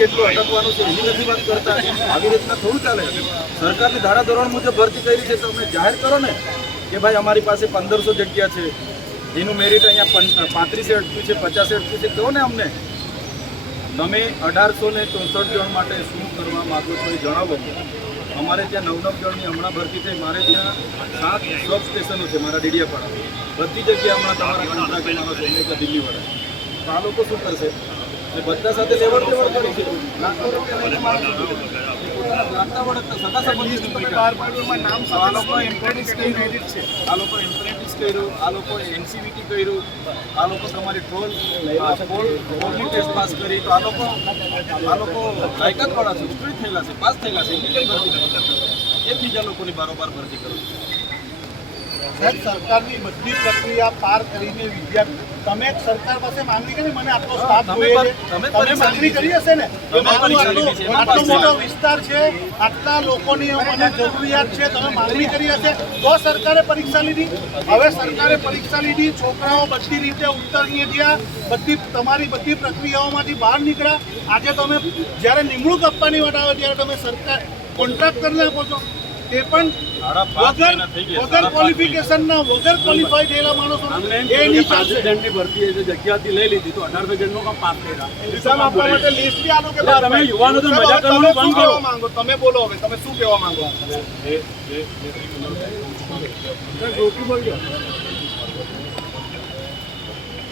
કેટલું અટકવાનું છે એની નથી વાત કરતા. આવી રીતના થોડું ચાલે. સરકારની ધારાધોરણ મુજબ ભરતી કરી છે તો તમે જાહેર કરો ને કે ભાઈ અમારી પાસે 1500 જગ્યા છે, એનું મેરિટ અહીંયા 35 અટક્યું છે, 50 અટક્યું છે, કહો ને અમને. તમે 1864 જણ માટે શું કરવા માગો છો એ જણાવો. અમારે ત્યાં 9 જણની હમણાં ભરતી થઈ. મારે ત્યાં 7 સબ સ્ટેશનો છે મારા ડેડિયાપાડા. બધી જગ્યાએ હમણાં તમારા કોન્ટ્રાક્ટ માણસો અમેરિકા દિલ્હીવાળા. તો આ લોકો શું કરશે? એ બધા સાથે લેવડ દેવડ કરી છે. લાખો રૂપિયા લાગતા વળગતા સગા સંબંધી આ લોકો એમ્પ્રેન્ટિસ કર્યું છે, આ લોકો એમ્પ્રેન્ટિસ કર્યું, આ લોકો એનસીવીટી કર્યું, આ લોકો તમારી ટ્રોલની ટેસ્ટ પાસ કરી. તો આ લોકો લાયકાતવાળા છે, ઉતરી થયેલા છે, પાસ થયેલા છે, એની કઈ ભરતી નથી કરતા. એ બીજા લોકોની બારોબાર ભરતી કરો. સાહેબ, સરકારની બધી પ્રક્રિયા પાર કરીને વિદ્યાર્થી તમે સરકાર પાસે માંગણી કરી, મને આટલો સ્ટાફ જોઈએ છે, તમે માંગણી કરી હશે ને? આટલો મોટો વિસ્તાર છે, આટલા લોકોની મને જરૂરિયાત છે, તમે માંગણી કરી હશે તો સરકારે પરીક્ષા લીધી. હવે સરકારે પરીક્ષા લીધી, છોકરાઓ બધી રીતે ઉત્તરણીય થયા, તમારી બધી પ્રક્રિયાઓમાંથી બહાર નીકળ્યા. આજે તમે જ્યારે નિમણૂક આપવાની વાત આવે ત્યારે તમે સરકાર કોન્ટ્રાક્ટ કરી આપો છો, તે પણ વગર ક્વોલિફિકેશનના, વગર ક્વોલિફાઈ થયેલા માણસો એની જણની ભરતી જગ્યાથી લઈ લીધી તો 18 જણનો કામ પાસ કર્યા. એક્ઝામ આપવા માટે લિસ્ટ બી આલો કે તમે યુવાનો તો મજા કરવાનું બંધ કરો. માંગો તમે બોલો, હવે તમે શું કહેવા માંગો?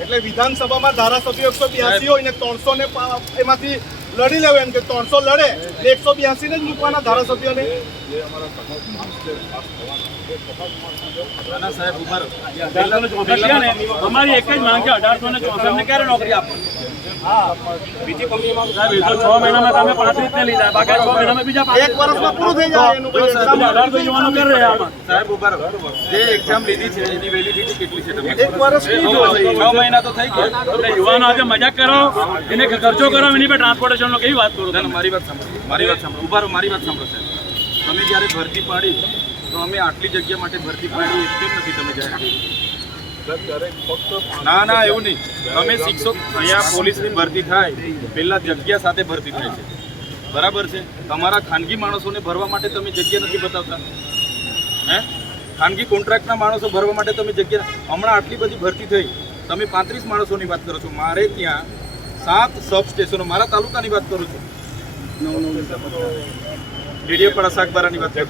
એટલે વિધાનસભામાં ધારાસભ્યો 182 હોય ને 300 ને એમાંથી લડી લેવું, એમ કે 300 લડે 182 ને જ મૂકવાના ધારાસભ્યોને. અમારી એક જ માંગ છે 1864 ને ક્યારે નોકરી આપો. બીજી કંપનીમાં સાહેબ એ તો 6 મહિનામાં તમે 35 ને લીધા, બાકી 6 મહિનામાં બીજા 1 વર્ષમાં પૂરું થઈ જાય એનું કોઈ એક્ઝામ. 1800 યુવાનો કરી રહ્યા આમાં. સાહેબ ઉભા રહો. જે એક્ઝામ લીધી છે એની વેલિડિટી કેટલી છે? તમે 1 વર્ષની જ હોય. 6 મહિના તો થઈ ગયા. એટલે યુવાનો આજે મજાક કરો, એને ખર્ચો કરો, એની પર ટ્રાન્સપોર્ટેશનનો કેવી વાત કરો? મારી વાત સાંભળો, મારી વાત સાંભળો, ઉભા રહો, મારી વાત સાંભળો સાહેબ. તમે જ્યારે ભરતી પાડી તો અમે આટલી જગ્યા માટે ભરતી પાડી એ કેમ નથી તમે જાહેર કરી? ના ના, એવું નહીં. તમે શિક્ષક અહીંયા પોલીસની ભરતી થાય પહેલા જગ્યા સાથે ભરતી થાય છે, બરાબર છે? તમારા ખાનગી માણસોને ભરવા માટે તમે જગ્યા નથી બતાવતા. હે, ખાનગી કોન્ટ્રાક્ટના માણસો ભરવા માટે તમે જગ્યા, હમણાં આટલી બધી ભરતી થઈ, તમે 35 માણસોની વાત કરો છો. મારે ત્યાં 7 સબ સ્ટેશનો, મારા તાલુકાની વાત કરું છું, ડેડિયાપાડા શાકબારાની વાત કરું,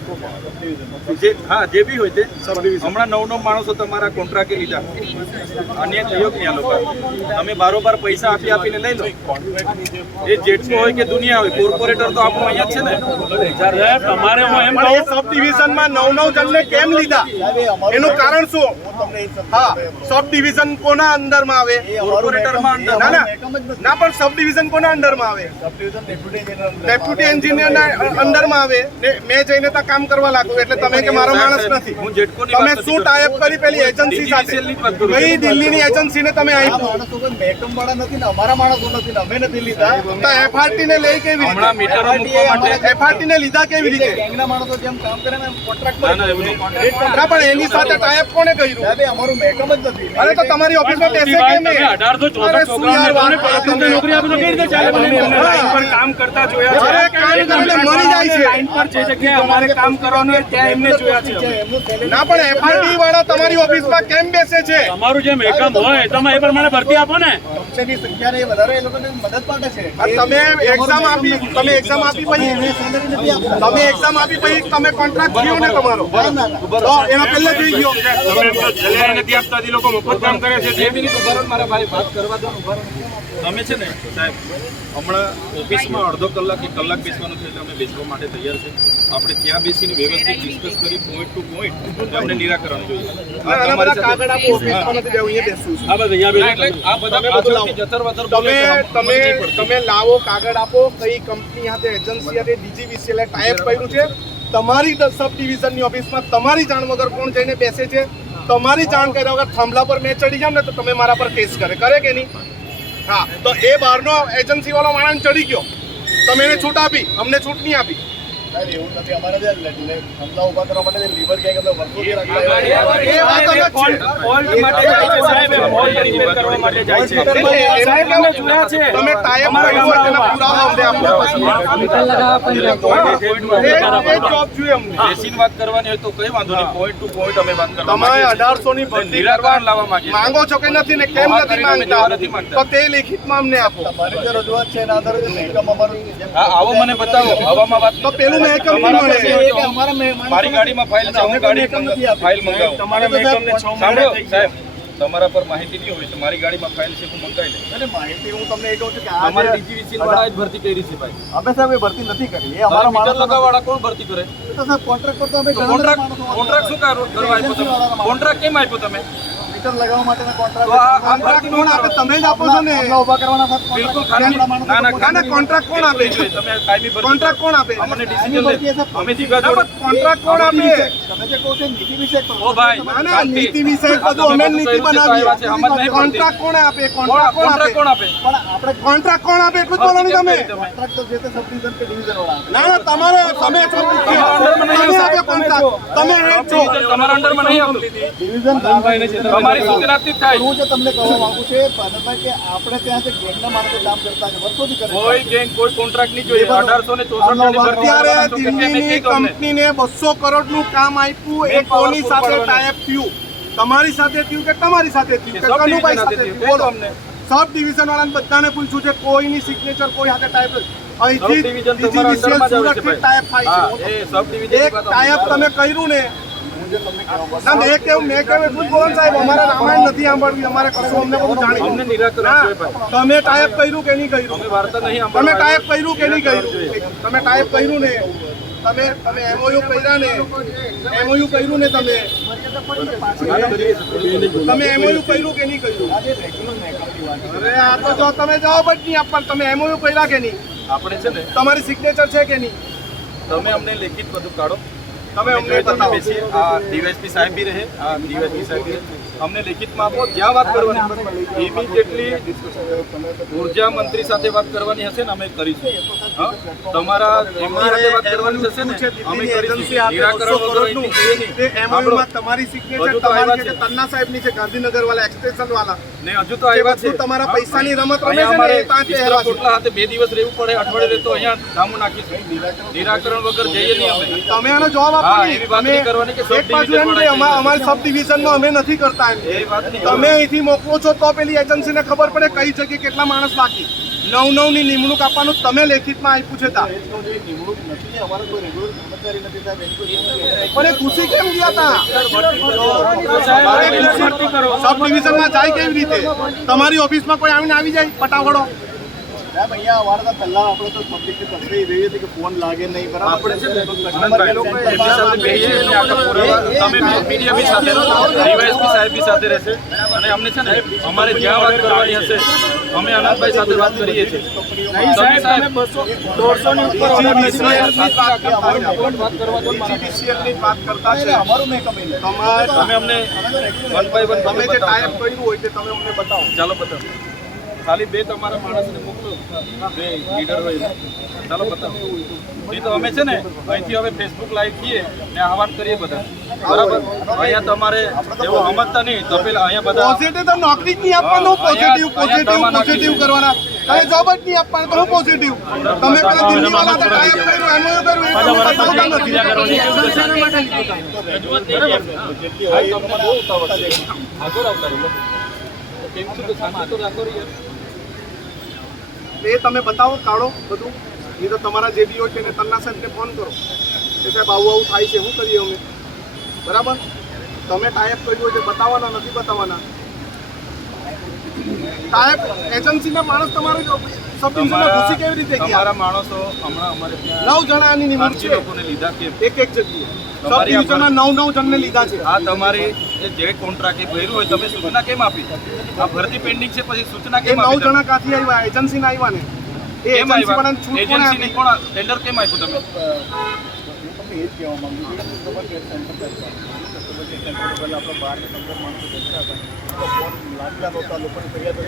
હા જે બી હોય તે હમણાં 9 માણસો તમારા કોન્ટ્રાક્ટે લીધા. અન્ય થયો કે લોકો તમે બારોબાર પૈસા આપીને લઈ લો. એ જેટલું હોય કે દુનિયા હોય, કોર્પોરેટર તો આપણું અહીંયા જ છે ને. તમારે હું એમ પણ એ સબ ડિવિઝનમાં 9 જણને કેમ લીધા એનું કારણ શું? હા, સબ ડિવિઝન કોના અંડરમાં આવે? કોર્પોરેટરમાં અંદર. ના પણ સબ ડિવિઝન કોના અંડરમાં આવે? ડેપ્યુટી એન્જિનિયરના અંડરમાં આવે ને. મેં જઈને ત્યાં કામ કરવા લાગુ એટલે તમે કે મારો માણસ નથી. તમે શું ટાઈપ કરી પેલી એજન્સી સાથે? કઈ દિલ્હીની એજન્સીને તમે આપ્યું? તો એફઆરટી ને લઈ કેવી હમણાં મીટરો મૂકવા માટે એફઆરટી ને લીધા કેવી રીતે? ના પણ એની સાથે ટાઈપ કોને કર્યું? અરે તો તમારી ઓફિસમાં બેસે કેમ? 1864 નોકરી આપી તો કઈ રીતે ચાલે? લાઈન પર કામ કરતા જોયા છે. કામ કરીને મરી જાય છે. લાઈન પર જે જગ્યાએ અમારે કામ કરવાનું હોય ત્યાં એમને જોયા છે. ના પણ એફઆરટી વાળા તમારી ઓફિસમાં કેમ બેસે છે? તમારું જેમ એકમ હોય તમે એ પ્રમાણે ભરતી આપો ને. તમે એક્ઝામ આપી, તમે એક્ઝામ આપી પછી તમે કોન્ટ્રાક્ટ થયો ને તમારો, તો એનો પહેલે થઈ ગયો. નથી આપતા લોકો મફત કામ કરે છે. મારા ભાઈ વાત કરવા દો. તમે છે ને સાહેબ, હમણાં ઓફિસમાં અડધો કલાક કે કલાક બેસવાનું છે એટલે અમે બેસવા માટે તૈયાર છે. આપણે ત્યાં બેસીને વ્યવસ્થિત ડિસ્કસ કરી પોઈન્ટ ટુ પોઈન્ટ અમને નિરાકરણ જોઈએ. કાગળ આપો, ઓફિસમાં નથી જવું, અહીંયા બેસું છું. આ બધા અહીંયા એટલે આ બધા પાછળથી જતર-વતર બોલે તો તમે લાવો, કાગળ આપો, કઈ કંપની સાથે, એજન્સી સાથે ડીજીવીસીએલ ટાઈપ કર્યું છે. તમારી સબ ડિવિઝનની ઓફિસમાં તમારી જાણ વગર કોણ જઈને બેસે છે? તમારી જાણ કર્યા વગર થાંભલા પર મેં ચડી જાવ ને તો તમે મારા પર કેસ કરે કે નહીં? હા, તો એ બહારનો એજન્સી વાળો માણસ ચડી ગયો, તમે એને છૂટ આપી, અમને છૂટ નહીં આપી. સાહેબ એવું નથી, અમારે જે ધંધા ઉભા કરવા માટે જે લીવર ગેંગ અમે વર્ષોથી તમે ટાઈમ વાત કરવાની હોય તો કઈ વાંધો નહીં, પોઈન્ટ ટુ પોઈન્ટ અમે વાત કરવા તમે 1800 ની ભરતી નિરાકરણ લાવવા માંગીએ છીએ. માંગો છો કે નથી ને કેમ વાત નથી કરીને અમે જવા નથી માંગતા? માંગતા. તો તે લેખિતમાં અમને આપો. તમારી જે રજૂઆત છે એના આધારે જે મહેકમ અમારું હા, આવો મને બતાવો હવામાં વાત તો પેલું મહેકમ તમારા મળે. પાસે હોય તો મારી ગાડીમાં ફાઇલ છે, હું ગાડી ફાઇલ મંગાવું. તમારા મહેકમને 6 મહિના સાંભળો થઈ સાહેબ, તમારા પર માહિતી નહીં હોય તો મારી ગાડીમાં ફાઇલ છે, હું મંગાવી લઈશ. અને માહિતી હું તમને એ કહું છું કે આ તમારી જે- ડીજીવીસી વાળા જ ભરતી કરી છે ભાઈ. અમે સાહેબ એ ભરતી નથી કરી, એ અમારા અમારા મીટર લગાવવાળા કોણ ભરતી કરે? તો સાહેબ કોન્ટ્રાક્ટ પર તો અમે ઘણા બધા માણસો કોન્ટ્રાક્ટ શું કરવા આપ્યો તમે? કોન્ટ્રાક્ટ કેમ આપ્યો તમે? મીટર લગાવવા માટે તો કોન્ટ્રાક્ટ આ ભરતી કોણ આપે? તમે જ આપો છો ને ઉભા કરવાના સાહેબ. બિલકુલ contract. ખાનગી ના ના કોન્ટ્રાક્ટ કોણ આપે? તમે કાયમી ભરતી કોન્ટ્રાક્ટ કોણ આપે? અમને ડિસિઝન લે, અમે જીગા ના, જોડે પણ કોન્ટ્રાક્ટ કોણ આપે? તમે જે કહો છો એ નીતિ વિશે ઓ ભાઈ, ના ના નીતિ વિશે બધું અમે નીતિ બનાવીએ. કોન્ટ્રાક્ટ કોણ આપે? કોન્ટ્રાક્ટ કોણ આપે? પણ આપણે કોન્ટ્રાક્ટ કોણ આપે એટલું જ બોલવાનું તમે. કોન્ટ્રાક્ટ તો જે તે સબ ડિવિઝન કે ડિવિઝન વાળા આપે. ના ના તમારે તમે છો તમે આપે કોન્ટ્રાક્ટ. તમે હેડ છો. તમારા અંડરમાં નહીં આવતું. ડિવિઝન તમારી સૂચનાથી જ થાય. હું જે તમને કહેવા માંગુ છું એ ભાનુભાઈ કે આપણે ત્યાં જે ગેંગના માણસો કામ કરતા છે વર્ષોથી કરે છે. કોઈ ગેંગ કોઈ કોન્ટ્રાક્ટ નહીં જોઈએ. 1864 ની ભરતી અત્યારે કરવાનો છો કે કેમ એ દિલ્હીની કહો અમને. કંપનીને 200 કરોડનું કામ આપ્યું એ કોની સાથે ટાઈપ થયું? તમારી સાથે થયું કે તમારી સાથે થયું કે સબ કનુભાઈ ડિવિઝન સાથે હતી. થયું? બોલો. અમને સબ ડિવિઝન વાળાને બધાને પૂછ્યું છે, કોઈની સિગ્નેચર કોઈ હાથે ટાઈપ સબ અહીંથી ડિવિઝન DGVCL તમારા અંડરમાં જ આવે છે સુરતથી ટાઈપ થાય હા, છે. એ સબ ડિવિઝન એક ટાઈપ તમે કર્યું ને ના મેં કેવું એટલું જ બોલો ને સાહેબ, અમારે રામાયણ નથી સાંભળવી, અમારે કશું અમને બધું અમને જાણી નિરાકરણ જોઈએ ભાઈ. તમે ટાઈપ કર્યું કે નહીં કર્યું? અમે વાર્તા નહીં તમે સાંભળવા ટાઈપ કર્યું કે નહીં કર્યું? તમે ટાઈપ કર્યું ને, તમે એમઓયુ કર્યા ને, એમઓયુ કર્યું ને તમે એમઓયુ કર્યું કે નહીં કર્યું? અરે આ તો જો તમે જવાબ જ નહીં આપવા, તમે એમઓયુ કર્યા કે નહીં? આપણે છે ને તમારી સિગ્નેચર છે કે નહીં? તમે અમને લેખિત બધું કાઢો. તમે અમને બતાવો. બેસી આ ડીવાયએસપી સાહેબ બી રહે, આ ડીવાયએસપી સાહેબ બી રહે. અમને લેખિતમાં આપો, જ્યાં વાત કરવાની ઇમિડિયેટલી ઉર્જા મંત્રી સાથે વાત કરવાની હશે ને અમે કરીશું. હા, તમારા એમની સાથે વાત કરવાની થશે ને અમે કરીશું. નિરાકરણ વગર અહીંથી જઈએ નહીં. તે MOU માં તમારી સિગ્નેચર હજુ તો તમારી આવ્યા છે કે તન્ના સાહેબની છે, ગાંધીનગર વાળા એક્સટેન્શન વાળા ને હજુ તો આવ્યા છે. બધું તમારા પૈસાની રમત રમે અહીંયા છે ને, અમારે એ ત્યાં બિસ્તરા કહેવા છે. પોટલા હાથે 2 દિવસ રહેવું પડે, અઠવાડિયે રહેતો અહીંયા ધામું નાખીશું. નિરાકરણ વગર જઈએ નહીં અમે. તમે આનો જવાબ આપો હા, ને. એવી વાત નહીં કરવાની કે સબ એક બાજુ એમ ડિવિઝન કે વાળા અમારી સબ ડિવિઝનમાં અમે નથી કરતા એમ. એ વાત નહીં. તમે અહીંથી મોકલો છો તો પેલી એજન્સીને ખબર પડે કઈ જગ્યાએ કેટલા માણસ બાકી. 9 ની નિમણૂક આપવાનું તમે લેખિતમાં આપ્યું છે તા. પણ એ ખુશી કેમ ગયા તા? સબ ડિવિઝનમાં જાય કેવી રીતે? તમારી ઓફિસમાં કોઈ આવીને આવી જાય ફટાફડો? સાહેબ અહીંયા વાળા પહેલા આપણે તો પબ્લિકની તકલીફ એવી હતી કે ફોન લાગે નહીં બરાબર. આપણે છે ને આનંદભાઈ લોકો એમની સાથે બેસીએ એટલે આખા પુરાવા તમે મીડિયા બી સાથે રહો, ડીવાયએસપી સાહેબ બી સાથે રહેશે અને અમને છે ને અમારે જ્યાં વાત કરવાની હશે અમે આનંદભાઈ સાથે વાત કરીએ છીએ. તમે સાહેબ 200 ની ઉપર વાત કરતા છે. અમારું મેં કમી તમે અમને 1 by 1 તમે જે ટાઈપ કર્યું હોય તે તમે અમને બતાવો. ચાલો બતાવો. ખાલી 2 તમારા માણસને મોકલો, 2 લીડર હોય. ચાલો બતાવો. નહીં તો અમે છે ને અહીંથી હવે ફેસબુક લાઈવ થઈએ ને આહવાન કરીએ બધા. બરાબર? અહીંયા તમારે એવો સમજતા નહીં તો પેલા અહીંયા બધા પોઝિટિવ તો નોકરી જ નહીં આપવાનું. પોઝિટિવ કરવાના. તમે જોબ જ નહીં આપવાનું તો હું પોઝિટિવ. તમે પેલા દિલ્હી વાળા તો ટાઈપ કર્યું, એમઓયુ કર્યું, એ તમે બતાવતા નથી. ભાઈ તમને બહુ ઉતાવળ છે. આગળ આવતા રહો. કેમ છું તો શાંતિ તો રાખો રે યાર. એ તમે બતાવો, કાઢો બધું. નહીં તો તમારા જે બી હોય છે એને તન્ના સાહેબને ફોન કરો કે સાહેબ આવું થાય છે, શું કરીએ અમે? બરાબર? તમે ટાઈપ કર્યું હોય તે બતાવવાના નથી બતાવવાના. ટાઈપ એજન્સીના માણસ તમારે સબ ડિવિઝનમાં ઘૂસી કેવી રીતે ગયા? તમારા માણસો હમણાં અમારે ત્યાં 9 જણાની નિમણૂક ખાનગી છે લોકોને લીધા કેમ? એક જગ્યાએ. સબ ડિવિઝનમાં 9 જણને લીધા છે. આ તમારી જે કોન્ટ્રાક્ટ ભર્યું હોય તમે સૂચના કેમ આપી? આ ભરતી પેન્ડિંગ છે પછી સૂચના એ કેમ 9 આપી? જણા ક્યાંથી આવ્યા? એજન્સીના આવ્યા ને. એ કેમ એજન્સી આવ્યા? વાળાને છૂટ કોણે એજન્સીને આપી? કોણ ટેન્ડર કેમ આપ્યું તમે? આપણે એ જ કહેવા માંગુ છું કે ખબર કે સેન્ટર પહેલાં આપણે 12 ને 15 માણસો બેસતા હતા લાગતા નહોતા લોકોની ફરિયાદ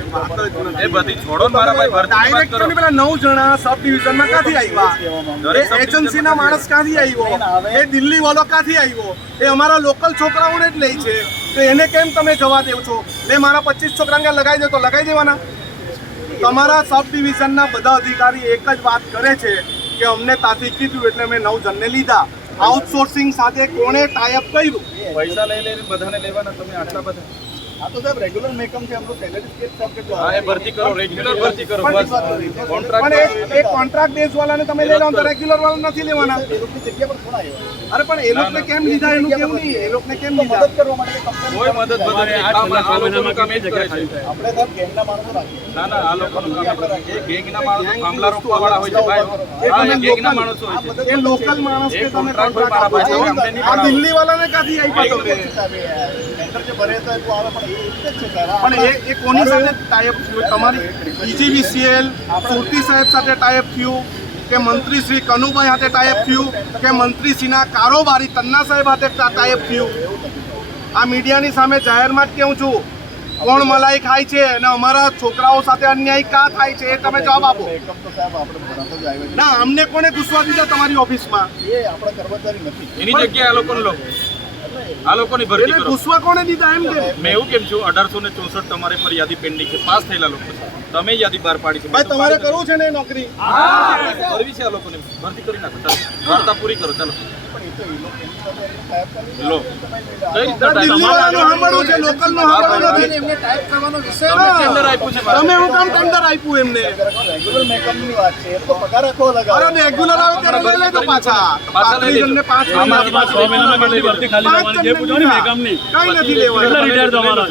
એ બધી છોડો ને મારા ભાઈ ભરતીની વાત કરો. પેલા 9 જણા સબ ડિવિઝનમાં ક્યાંથી આવ્યા? એ એજન્સીના માણસ ક્યાંથી આવ્યો? એ દિલ્હી વાળો ક્યાંથી આવ્યો? એ અમારા લોકલ છોકરાઓને જ લે છે, તો એને કેમ તમે જવા દેવ છો? મેં મારા 25 છોકરાને લગાવી દે તો લગાવી દેવાના? તમારા સબ ડિવિઝનના બધા અધિકારી એક જ વાત કરે છે કે અમને તાથી કીધું એટલે મેં 9 જણને લીધા. આઉટસોર્સિંગ સાથે કોણે ટાઈઅપ કર્યું? પૈસા લઈ લઈને બધાને લેવાના તમે આટલા બધા. આ તો સાહેબ રેગ્યુલર મેકમ છે, આપણો સેલેરી સ્કેલ સાહેબ કેટલો હા, એ ભરતી કરો, રેગ્યુલર ભરતી કરો બસ. પણ કોન્ટ્રાક્ટ એક કોન્ટ્રાક્ટ બેઝ વાળાને તમે લઈ લો તો રેગ્યુલર વાળા નથી લેવાના. એ લોકોની જગ્યા પર થોડા આવ્યા અરે પણ એ લોકોને કેમ લીધા એનું કેવું નહીં? એ લોકોને કેમ લીધા? મદદ કરવા માટે કંપની કોઈ મદદ નહીં. આ લોકોનું કામ એ જ કરે છે. આપણે સાહેબ ગેંગના માણસો રાખીએ ના ના, આ લોકોનું કામ એ ગેંગના માણસો મામલા રોકવા વાળા હોય છે ભાઈ. હા, એ ગેંગના માણસો હોય છે. એ લોકલ માણસ કે એ તમે કોન્ટ્રાક્ટ કોન્ટ્રાક્ટ મારા આપો છો. ભાઈ અમને નહીં આ પડાવો. દિલ્હી વાળાને ક્યાંથી આપ્યા તમે? સેન્ટર જે ભરે તો એવું આવે પણ એ એક જ છે સર પણ એ કોની સાથે ટાઈઅપ થયું? તમારી DGVCL સુરતી સાહેબ સાથે ટાઈઅપ થયું કે મંત્રી શ્રી કનુભાઈ સાથે ટાઈઅપ થયું કે મંત્રી શ્રીના કારોબારી તન્ના સાહેબ સાથે ટાઈઅપ થયું? આ મીડિયાની સામે જાહેરમાં જ કહું છું, કોણ મલાઈ ખાય છે અને અમારા છોકરાઓ સાથે અન્યાય કાં થાય છે એ તમે જવાબ આપો. એકમ તો સાહેબ આપણે ભરાતો જ આવ્યો ના, અમને કોને ઘૂસવા દીધા તમારી ઓફિસમાં? છે એ આપણા કર્મચારી નથી એની જગ્યાએ આ લોકોને લો. આ લોકોની ભરતી એને કરો. ઘૂસવા કોને દીધા એમ કે? મેં એવું કેમ છું 1864 તમારે પર યાદી પેન્ડિંગ છે, પાસ થયેલા લોકો છે. તમે યાદી બહાર પાડી છે. ભાઈ તમારે કરવું છે ને એ નોકરી? કરવી છે આ લોકોને, ભરતી કરી નાખો. ચાલો, વાર્તા પૂરી કરો. ચાલો પણ એ તો એ લોકો એમની સાથે એમને સાહેબ કરી લો. કઈ રીતે દિલ્હી વાળાનું સાંભળવું છે, લોકલનું સાંભળવું નથી. એમને ટાઈપ કરવાનો વિષય તમે ટેન્ડર આપ્યું છે મારે. તમે હું કામ ટેન્ડર આપ્યું એમને? રેગ્યુલર મેકઅપની વાત છે એ તો પગાર આખો અલગ અરે આવે રેગ્યુલર આવે ત્યારે લઈ લેજો પાછા. પાછા લઈ લેજો. 5 આમાંથી 6 મહિનામાં કેટલી ભરતી ખાલી થવાની જે પૂછો ને મેકમની કઈ નથી કેટલા લેવાનું. રિટાયર તમારા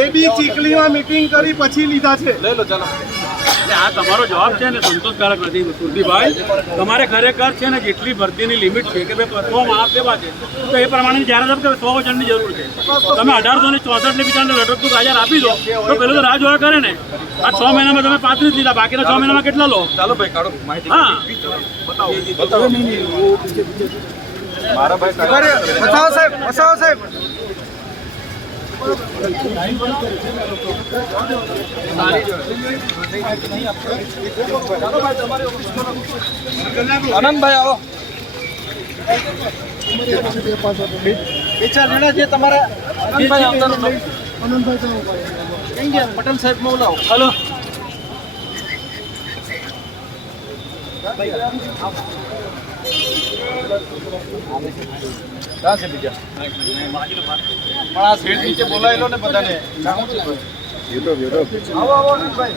એ બી ચીખલીમાં મીટિંગ કરી પછી લીધા છે. લઈ લો. ચાલો. એટલે આ તમારો જવાબ છે ને સંતોષકારક નથી સુરતીભાઈ. તમારે ખરેખર છે ને જેટલી ભરતીની લિમિટ છે કે ભાઈ 100 માણસ લેવા છે તો એ પ્રમાણે જ્યારે કે 100 જણની જરૂર છે. તમે 1864 ને બિચારાને લટકતું હાજર આપી દો તો પેલું તો રાહ જોવા કરે ને. આ 6 મહિનામાં તમે 35 લીધા, બાકીના 6 મહિનામાં કેટલા લો? ચાલો ભાઈ, કાઢો માહિતી. હા, બતાવો. મારા ભાઈ બચાવો સાહેબ, બચાવો સાહેબ. આનંદભાઈ આવો. બે ચાર જણા જે તમારા આનંદભાઈ આવતા નતો. પટેલ સાહેબ બોલાવો હલો. ક્યાં છે બીજા? પણ આ શેઠ નીચે બોલાયેલો ને બધાને. આવો આવો આનંદભાઈ.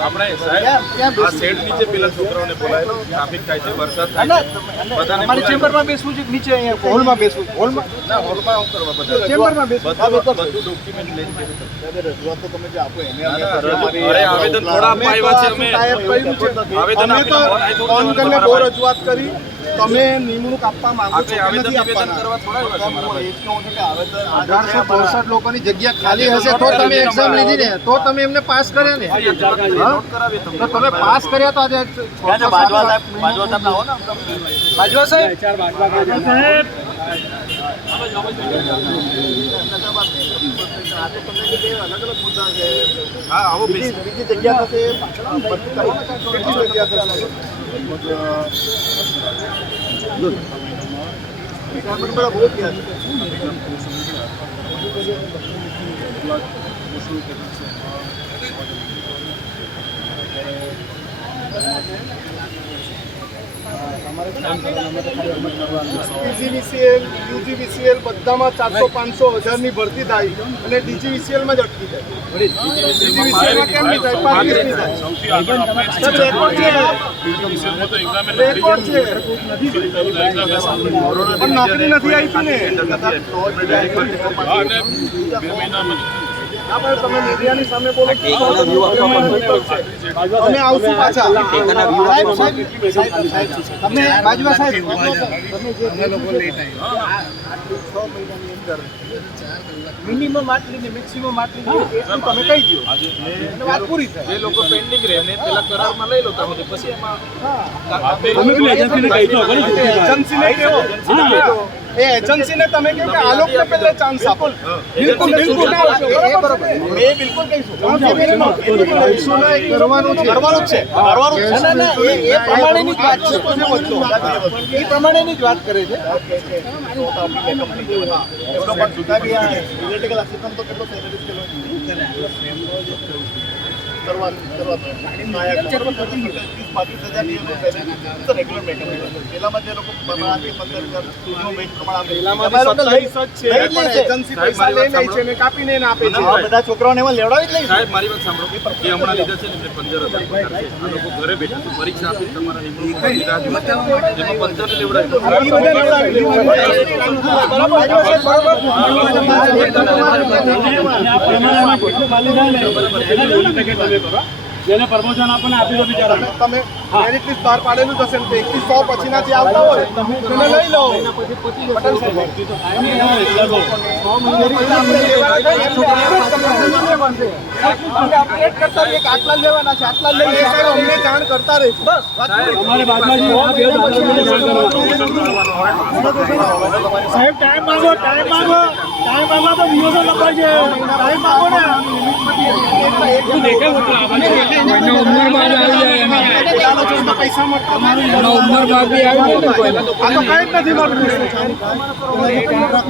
આપણે સાહેબ આ શેડ નીચે પેલા છોકરાઓને બોલાયેલો, ટ્રાફિક થાય છે, વરસાદ થાય છે, બધાને અમારી બોલાયેલો. ચેમ્બરમાં બેસવું છે નીચે અહીંયા હોલમાં બેસવું હોલમાં ના, હોલમાં આવું કરવા બધા. ચેમ્બરમાં બેસવું બધું ડોક્યુમેન્ટ લઈને રજૂઆત તો તમે જે આપો એને ના, ના, અરે આવેદન થોડા આપવા આવ્યા છે અમે. ટાઈપ કર્યું છે. આવેદન અમે તો આપીને ફોન કરીને બહુ રજૂઆત કરી. તમે નિમણૂક આપવા માંગો છો કે આવેદન નથી નિવેદન આપવાના? કરવા થોડા આવ્યા છે મારા ભાઈ. 1864 લોકોની જગ્યા ખાલી હશે તો તમે એક્ઝામ લીધી ને તો તમે એમને પાસ કર્યા ને નોટ કરાવીએ તમને. તો તમે પાસ કર્યા તો આજે બાજવા સાહેબ ચાર બાજવા ગયા સાહેબ. હા, આવો બેસ. બીજી જગ્યા થશે કેટલી જગ્યા થશે બધા બહુ ગયા છે PGVCL, UGVCL બધામાં 400-500 હજારની ભરતી થાય અને DGVCL માં જ અટકી જાય. DGVCL માં કેમ નહીં થાય? 35 ની થાય. સૌથી આગળ આપણે સાહેબ, રેકોર્ડ છે. વિષયમાં તો એક્ઝામ રેકોર્ડ છે. પણ નોકરી નથી આપી ને. હા, એટલે 2 મહિનામાં ના પણ તમે મીડિયાની સામે બોલો અમે આવશું પાછા તમે બાજુમાં સાહેબ અમે લોકો લેટ આવ્યા મિનિમમ આટલી ને મેક્સિમમ આટલી એટલું તમે કહી દો એટલે વાત પૂરી થાય. જે લોકો પેન્ડિંગ રહે ને પેલા કરારમાં લઈ લો તમે પછી એમાં અમે પેલી એજન્સીને કહી દો ખરી સુરભીભાઈ. એજન્સીને કેવો એ એજન્સીને તમે કહો કે આ લોકોને પહેલા ચાન્સ આપો બિલકુલ બિલકુલ બરોબર એ બિલકુલ કહીશું કરવાનું જ છે ના ના એ પ્રમાણેની જ વાત છે એ પ્રમાણેની જ વાત કરે છે. બધા છોકરાઓને એમાં લેવડાવી જ લઈશું. સાહેબ મારી વાત સાંભળો જે હમણાં લીધા છે ને એમને 15,000 પગાર છે. આ લોકો ઘરે બેઠા છે પરીક્ષા આપી તમારા નિમણૂક રાહ જુએ છે. એમાં 15 ને લેવડાવી જેને પ્રમોશન આપણને આપી દો બિચારા. તમે મેરિટ લિસ્ટ બહાર પાડેલું જ હશે ને 100 પછીના જે આવતા હોય તમે લઈ લો પટેલ સાહેબ અમને જાણ કરતા રહીશું બસ અમારે બાજુમાં જે આ બે દાદાજીને જાણ કરવાનું. સાહેબ ટાઈમ માંગો તો વિરોધો લખાય છે. ટાઈમ માંગો ને પૈસા મળતા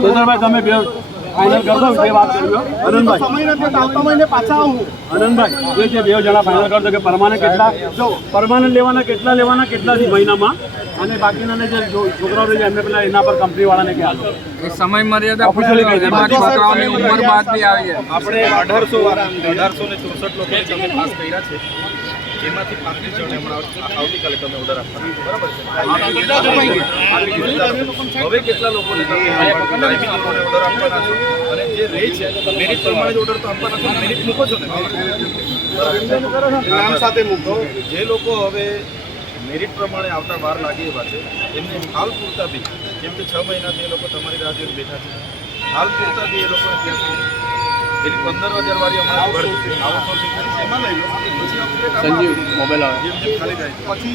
સુંદરભાઈ તમે બે ફાઇનલ કરી દો બે વાત કરી લો. આનંદભાઈ સમય નથી આવતા મહિને પાછા આવું આનંદભાઈ જે બે જણા ફાઇનલ કરતો કે પરમાનન્ટ કેટલા પરમાનન્ટ લેવાના કેટલા મહિનામાં અને બાકીના જે છોકરાઓ છે એમને પેલા એના પર કંપનીવાળાને કે હાલો એ સમય મર્યાદા પૂરી થઈ ગઈ. એમાં છોકરાઓની ઉંમર બાદ બી આવી છે. આપણે 1864 લોકોને તમે પાસ કર્યા છે એમાંથી 35 જણ હમણાં આવતીકાલે તમે ઓર્ડર આપવાનો બરાબર છે. હવે કેટલા લોકોને તમે કાયમી ધોરણે ઓર્ડર આપવાના છો અને જે રહે છે મેરિટ પ્રમાણે જ ઓર્ડર તો આપવાના છો મેરિટ મૂકો છો ને નામ સાથે મૂકો જે લોકો હવે મેરિટ પ્રમાણે આવતા વાર લાગે એવા છે એમને હાલ પૂરતા બી કેમ કે 6 મહિનાથી એ લોકો તમારી રાહ જોઈને બેઠા છે હાલ પૂરતા બી એ લોકોને ત્યાં એની 15,000 વાળી હમણાં ભરતી આઉટસોર્સિંગ કરી છે એમાં લઈ લો પછી સંજીવ મોબાઈલ આવે જેમ જેમ ખાલી થાય પછી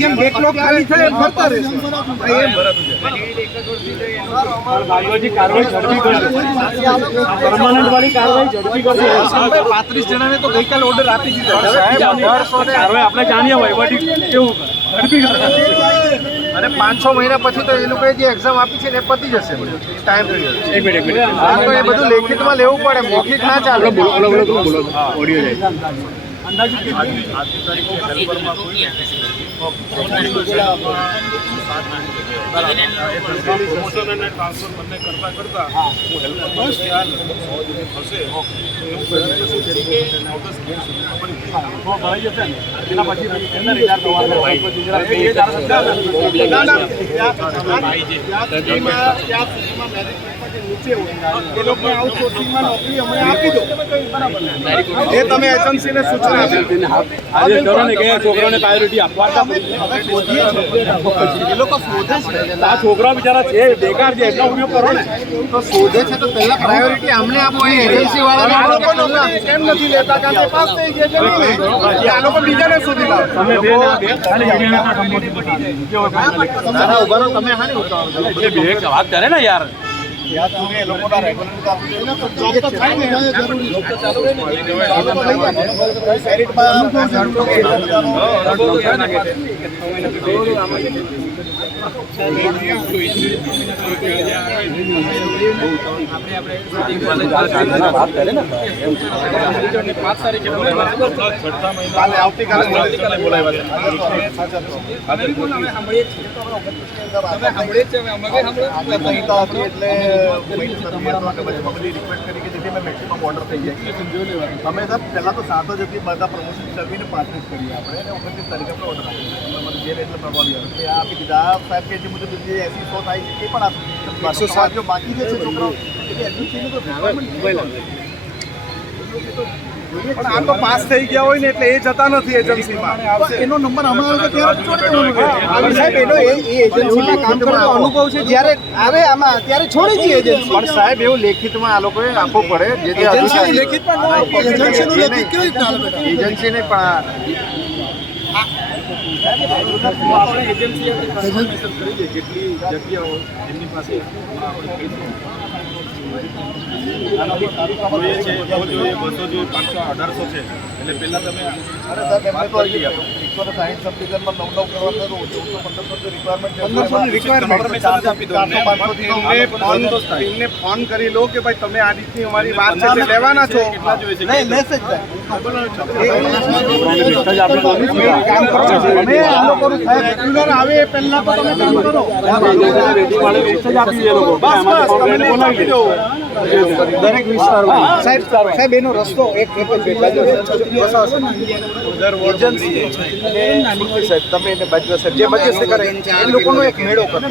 જેમ બેકલોગ ખાલી થાય એમ ભરતા રહેશે ભાઈઓજી કાર્યવાહી ઝડપી કરશે. પરમાનન્ટ વાળી કાર્યવાહી ઝડપી કરશે. 35 જણાને તો ગઈકાલે ઓર્ડર આપી દીધો. કાર્યવાહી આપણે જાણીએ વહીવટી કેવું ઝડપી કરશે. અને 5-6 મહિના પછી તો એ લોકોએ જે એક્ઝામ આપી છે ને એ પતી જશે ટાઈમ પીરિયડ. એક મિનિટ તો એ બધું લેખિતમાં લેવું પડે, મૌખિક ના ચાલે. અંદાજિત કેટલી? આજની તારીખે હેલ્પરમાં કોઈ પ્રમોશન અને ટ્રાન્સફર બંને કરતા હું હેલ્પરમાં હશે ભરાઈ જશે ને એના પછી એમને રિટાયર થવાનું હોય. એ તમે એજન્સીને સૂચના આજે કરો ને કે છોકરાઓને પ્રાયોરિટી આપવા. એ લોકો શોધે છે, આ છોકરા બિચારા છે બેકાર છે એટલો ઉપયોગ કરો ને. તો શોધે છે તો પહેલા પ્રાયોરિટી અમને આપો. એજન્સી વાળા કેમ નથી લેતા કારણ કે પાસ થઈ ગયા છે નહીં ને. આ લોકો બીજાને શોધી લાવે તમે બે ખાલી વિડીયોના સંબોધિત બતાવો. કેવો final એક? ઉભા રહો, તમે હાની ઉતાવળ એ બે વાત કરે ને યાર. ત્યાં સુધી એ લોકોના રેગ્યુલર જોબ તો થાય ને જરૂરી વાત કરે ને 5 તારીખે બોલાવ્યા આવતીકાલે અમે પહેલા તો 7 જ હતી, બધા પ્રમોશન કરવીને 35 કરીએ આપણે અને 29 તારીખે આપણે ઓર્ડર એટલે પ્રભાવી આવે એ આપી દીધા સાહેબ કે જે મુજબ જે 80-100 થાય છે એ પણ આપી 107 જો બાકી જે છે છોકરાઓ એટલે એજન્સીનું તો પણ આ તો પાસ થઈ ગયા હોય ને એટલે એ જતા નથી એજન્સીમાં. એનો નંબર અમારો તો ત્યારે છોડી દેવાનો સાહેબ એનો એ એજન્સીમાં કામ કરવાનો અનુભવ છે જ્યારે આવે આમાં ત્યારે છોડી દઈએ એજન્સી. પણ સાહેબ એવું લેખિતમાં આ લોકોએ આપવું પડે જે તે એજન્સીનું લેખિતમાં ન આપે. એજન્સીનું લેખિત કેવી રીતના આવે બેટા? એજન્સીને પણ આપણે એજન્સી કન્ફર્મેશન કરીએ કેટલી જગ્યાઓ એમની પાસે આપણે કહીશું. જોઈએ છે 100 જોઈએ 200 જોઈએ 500 1800 છે એટલે પહેલા તમે અરે સાહેબ એમને તો 160 સબડિવિઝનમાં 9 કરવાનું હતું 1500 રિક્વાયરમેન્ટ છે 1500 રિક્વાયરમેન્ટ આપી દો એમને ફોન કરી લો કે ભાઈ તમે આ રીતની અમારી વાત છે તે લેવાના છો. કેટલા જોઈએ છે નહીં લેશે જ કામ કરો અમે આ લોકોનું સાહેબ રેગ્યુલર આવે એ પહેલા તો તમે કામ કરો. દરેક વિસ્તારમાં સાહેબ એનો રસ્તો એક સાહેબ તમે એને બાજુ સાહેબ જે મધ્યસ્થી કરે એ લોકોનો એક મેળો કરે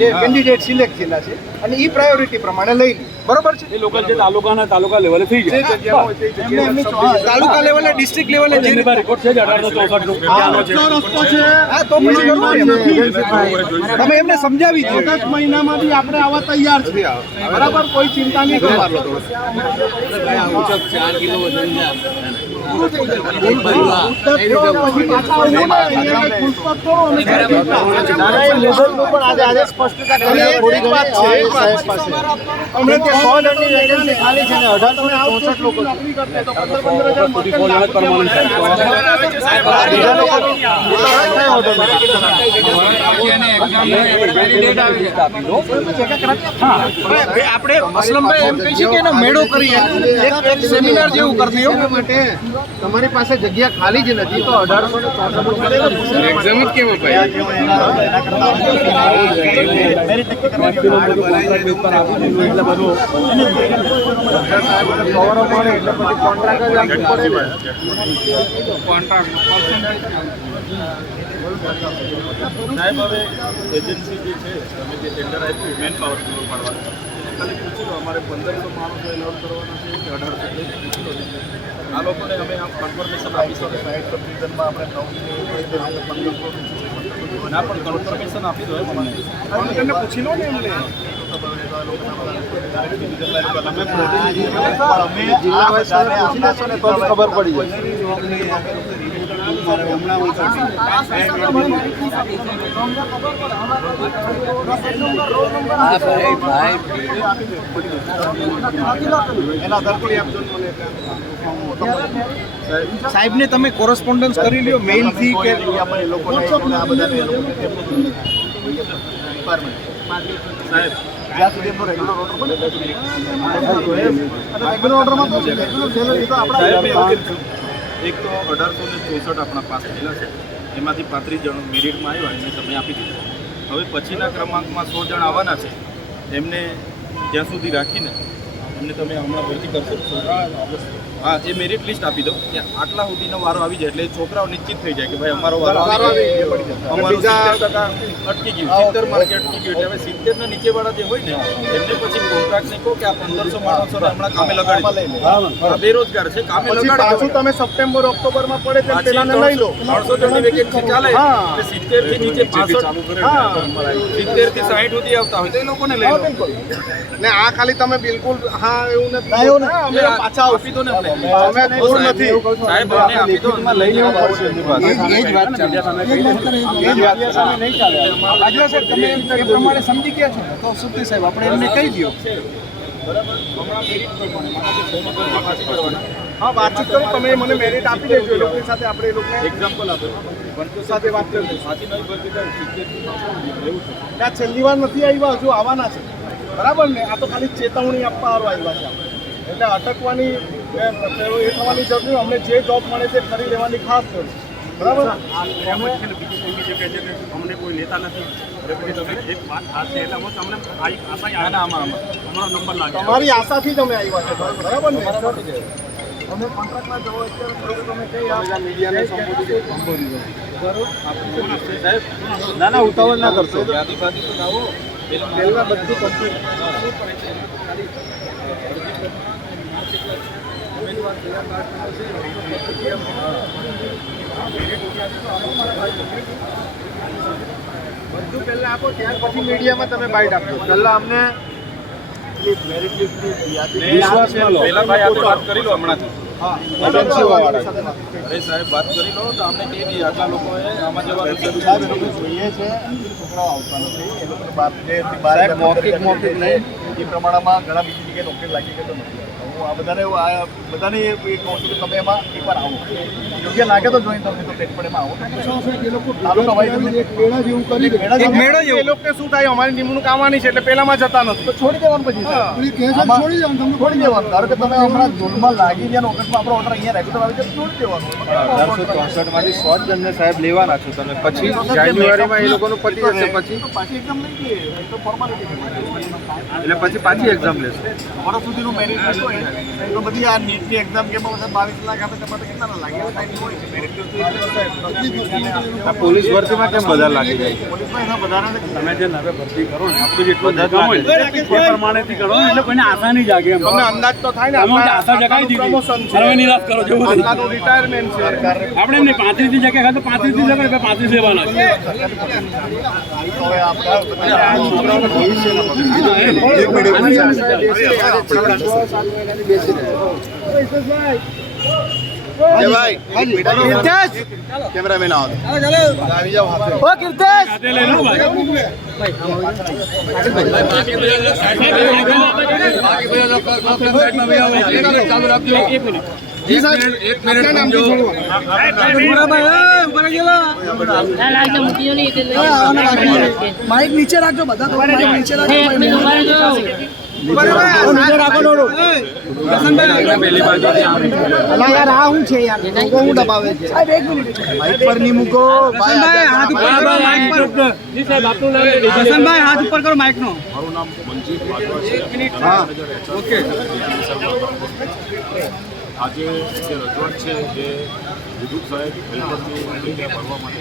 જે કેન્ડિડેટ સિલેક્ટ થયેલા છે અને એ પ્રાયોરિટી પ્રમાણે લઈ લે બરોબર છે. એ લોકલ જે તાલુકા લેવલે થઈ જે ગયા જગ્યા હોય તે જગ્યાએ તાલુકા લેવલે ડિસ્ટ્રિક્ટ લેવલે એમની પાસે રેકોર્ડ છે જ 1864 નું. આટલો રસ્તો છે. હા તો પછી તમે એમને સમજાવી દો. ઓગસ્ટ મહિનામાં બી આપણે આવવા તૈયાર છીએ બરાબર કોઈ ચિંતા નહીં કરવાની. આજે સ્પષ્ટતા કરી થોડીક વાત છે અમને ત્યાં 100 જણની વેકેન્સી ખાલી છે ને 1864 લોકો નોકરી કરતા તો 15,000 આપણે અસલમભાઈ એમ કહી છે કે એનો મેળો કરીએ એક સેમિનાર જેવું કરી દો માટે તમારી પાસે જગ્યા ખાલી જ નથી તો 1864 એક્ઝામ જ કેમ સાહેબ હવે એજન્સી જે છે તમે જે ટેન્ડર આપ્યું મેન પાવર પૂરો પાડવાનું ખાલી પૂછી લો અમારે 1500 માણસો એલાઉડ કરવાના છે કે 1800 પૂછી લો. આ લોકોને અમે આમ કન્ફર્મેશન આપીશું કે 60 સબડિવિઝનમાં આપણે 9 ના પણ કન્ફર્મેશન આપી દો એને પૂછી લો ને એમને. અમે જિલ્લા બધાને પૂછી લેશો ને તો ખબર પડી સાહેબને તમે કોરસ્પોન્ડન્સ કરી લ્યો મેઇલ થી કે સાહેબ જ્યાં સુધી એમનો રેગ્યુલર ઓર્ડર બને રેગ્યુલર ઓર્ડરમાં તો રેગ્યુલર સેલરી તો સાહેબ આપણા મેં એવું કીધું એક તો 1864 આપણા પાસ થયેલા છે એમાંથી 35 જણ મેરિટમાં આવ્યા એમને તમે આપી દીધા. હવે પછીના ક્રમાંકમાં 100 જણ આવવાના છે એમને ત્યાં સુધી રાખીને એમને તમે હમણાં ભરતી કરશો. હા એ મેરિટ લિસ્ટ આપી દો કે આટલા સુધીનો વારો આવી જાય એટલે છોકરાઓ નિશ્ચિત થઈ જાય કે ભાઈ અમારો વારો આવી ગયો. અમારું 70% અટકી ગયું 70 માર્કે અટકી ગયું એટલે હવે 70 ના નીચેવાળા જે હોય ને એમને પછી કોન્ટ્રાક્ટને કહો કે આ 1500 માણસોને હમણાં કામે લગાડી આ બેરોજગાર છે કામે પછી લગાડી પાછું તમે સપ્ટેમ્બર ઓક્ટોબરમાં પડે તેમ પેલાને લઈ લો. 300 જણની વેકેન્સી ચાલે એટલે 70 થી નીચે 65 70 થી 60 સુધી આવતા હોય તો એ લોકોને લઈ લો. ને આ ખાલી તમે બિલકુલ હા એવું નથી. અમે પાછા આપી દો ને અમને. અમે દૂર નથી. સાહેબ અમને આપી દો લઈ લેવું પડશે એમની પાસે. આજવા સાહેબ તમે એ પ્રમાણે સમજી ગયા છો તો સુતી સાહેબ આપણે એમને કહી દો હા વાતચીત કરો તમે મને મેરિટ આપી દેજો એ લોકોની સાથે આપણે એ લોકોને એક્ઝામ્પલ આપો સાથે વાત કરી સાચી નહીં ભરતી થાય 70 થી 65 એવું છે. આ છેલ્લી વાર નથી આવ્યા હજુ આવવાના છે બરાબર ને આ તો ખાલી ચેતવણી આપવા આવ્યા છે આપણે. એટલે અટકવાની એ થવાની જરૂર નહીં. અમને જે જોબ મળે છે કરી લેવાની ખાસ જરૂર બરાબર. અમને કોઈ લેતા નથી એક વાત ખાસ છે એટલે તમને આશા આમાં અમારો નંબર લાગે તમારી આશાથી જ અમે આવ્યા છે બરાબર ને અમે કોન્ટ્રાક્ટમાં જવો અત્યારે તમે કઈ આ મીડિયાને સંબોધિત સાહેબ ના ના ઉતાવળ ના કરશો યાદી બાદી તો આવો પહેલાં બધું કમ્પ્લીટ બધું પહેલાં આપો ત્યાર પછી મીડિયામાં તમે બાઇટ આપજો પહેલાં અમને વિશ્વાસમાં લો પહેલાં ભાઈ આપણે વાત કરી લો હમણાંથી હા અરે સાહેબ વાત કરી લો તો અમને કહી દઈએ આટલા લોકોએ આમાં જવાનું છે સાહેબ એ લોકો જોઈએ છે છોકરાઓ આવતા નથી એ લોકો બાર મૌખિક નહીં એ પ્રમાણમાં ઘણા બીજી જગ્યાએ નોકરી લાગી ગઈ તો નથી હું આ બધાને એ કહું છું કે તમે એમાં એકવાર આવો યોગ્ય લાગે તો જોઈને તમને તો પેટ પણ એમાં આવો એ લોકોને શું થાય અમારી નિમણૂક આવવાની છે એટલે પેલામાં જતા નથી તો છોડી દેવાનું પછી છોડી દેવાનું ધારો કે તમે હમણાં ઝોનમાં લાગી ગયા ઓગસ્ટમાં આપણો ઓર્ડર અહીંયા રેગ્યુલર આવી જાય છોડી દેવાનું 1864માંથી 100 જણને સાહેબ લેવાના છો તમે પછી જાન્યુઆરીમાં એ લોકોનું પતી જશે પછી પાછી એક્ઝામ નહીં દે તો ફોર્માલિટી એટલે પછી પાછી એક્ઝામ લેશે વર્ષ સુધીનું મેરિટ હોય તો બધી આ નીટની એક્ઝામ કેમ 22 લાખ આપે તમારે કેટલા ના લાગે ટાઈમ હોય છે મેરિટ પોલીસ ભરતીમાં કેમ બધા લાગી જાય પોલીસમાં એના વધારે તમે જે નવે ભરતી કરો ને આપણું જેટલું કામ હોય એ પ્રમાણેથી કરો એટલે કોઈને આશા નહીં જાગે એમ તમને અંદાજ તો થાય ને તમે આશા જગાવી દીધી હવે નિરાશ કરો જેવું આટલાનું રિટાયરમેન્ટ છે આપણે એમને 35 ની જગ્યા ખાતે 35 ની જગ્યા 35 લેવાના છે હવે આપણા છોકરાઓનું કેમેરામેન આવી જાઓ સાથે લઈ લો ભાઈ માઇક નીચે રાખજો બધા માઇક નીચે રાખજો હાથ ઉપર કરો માઇક નો મારું નામ મંજીત બાજવા છે. આજે જે રજૂઆત છે એ વિદ્યુત સાહેબ હેલ્પરની જગ્યા ભરવા માટે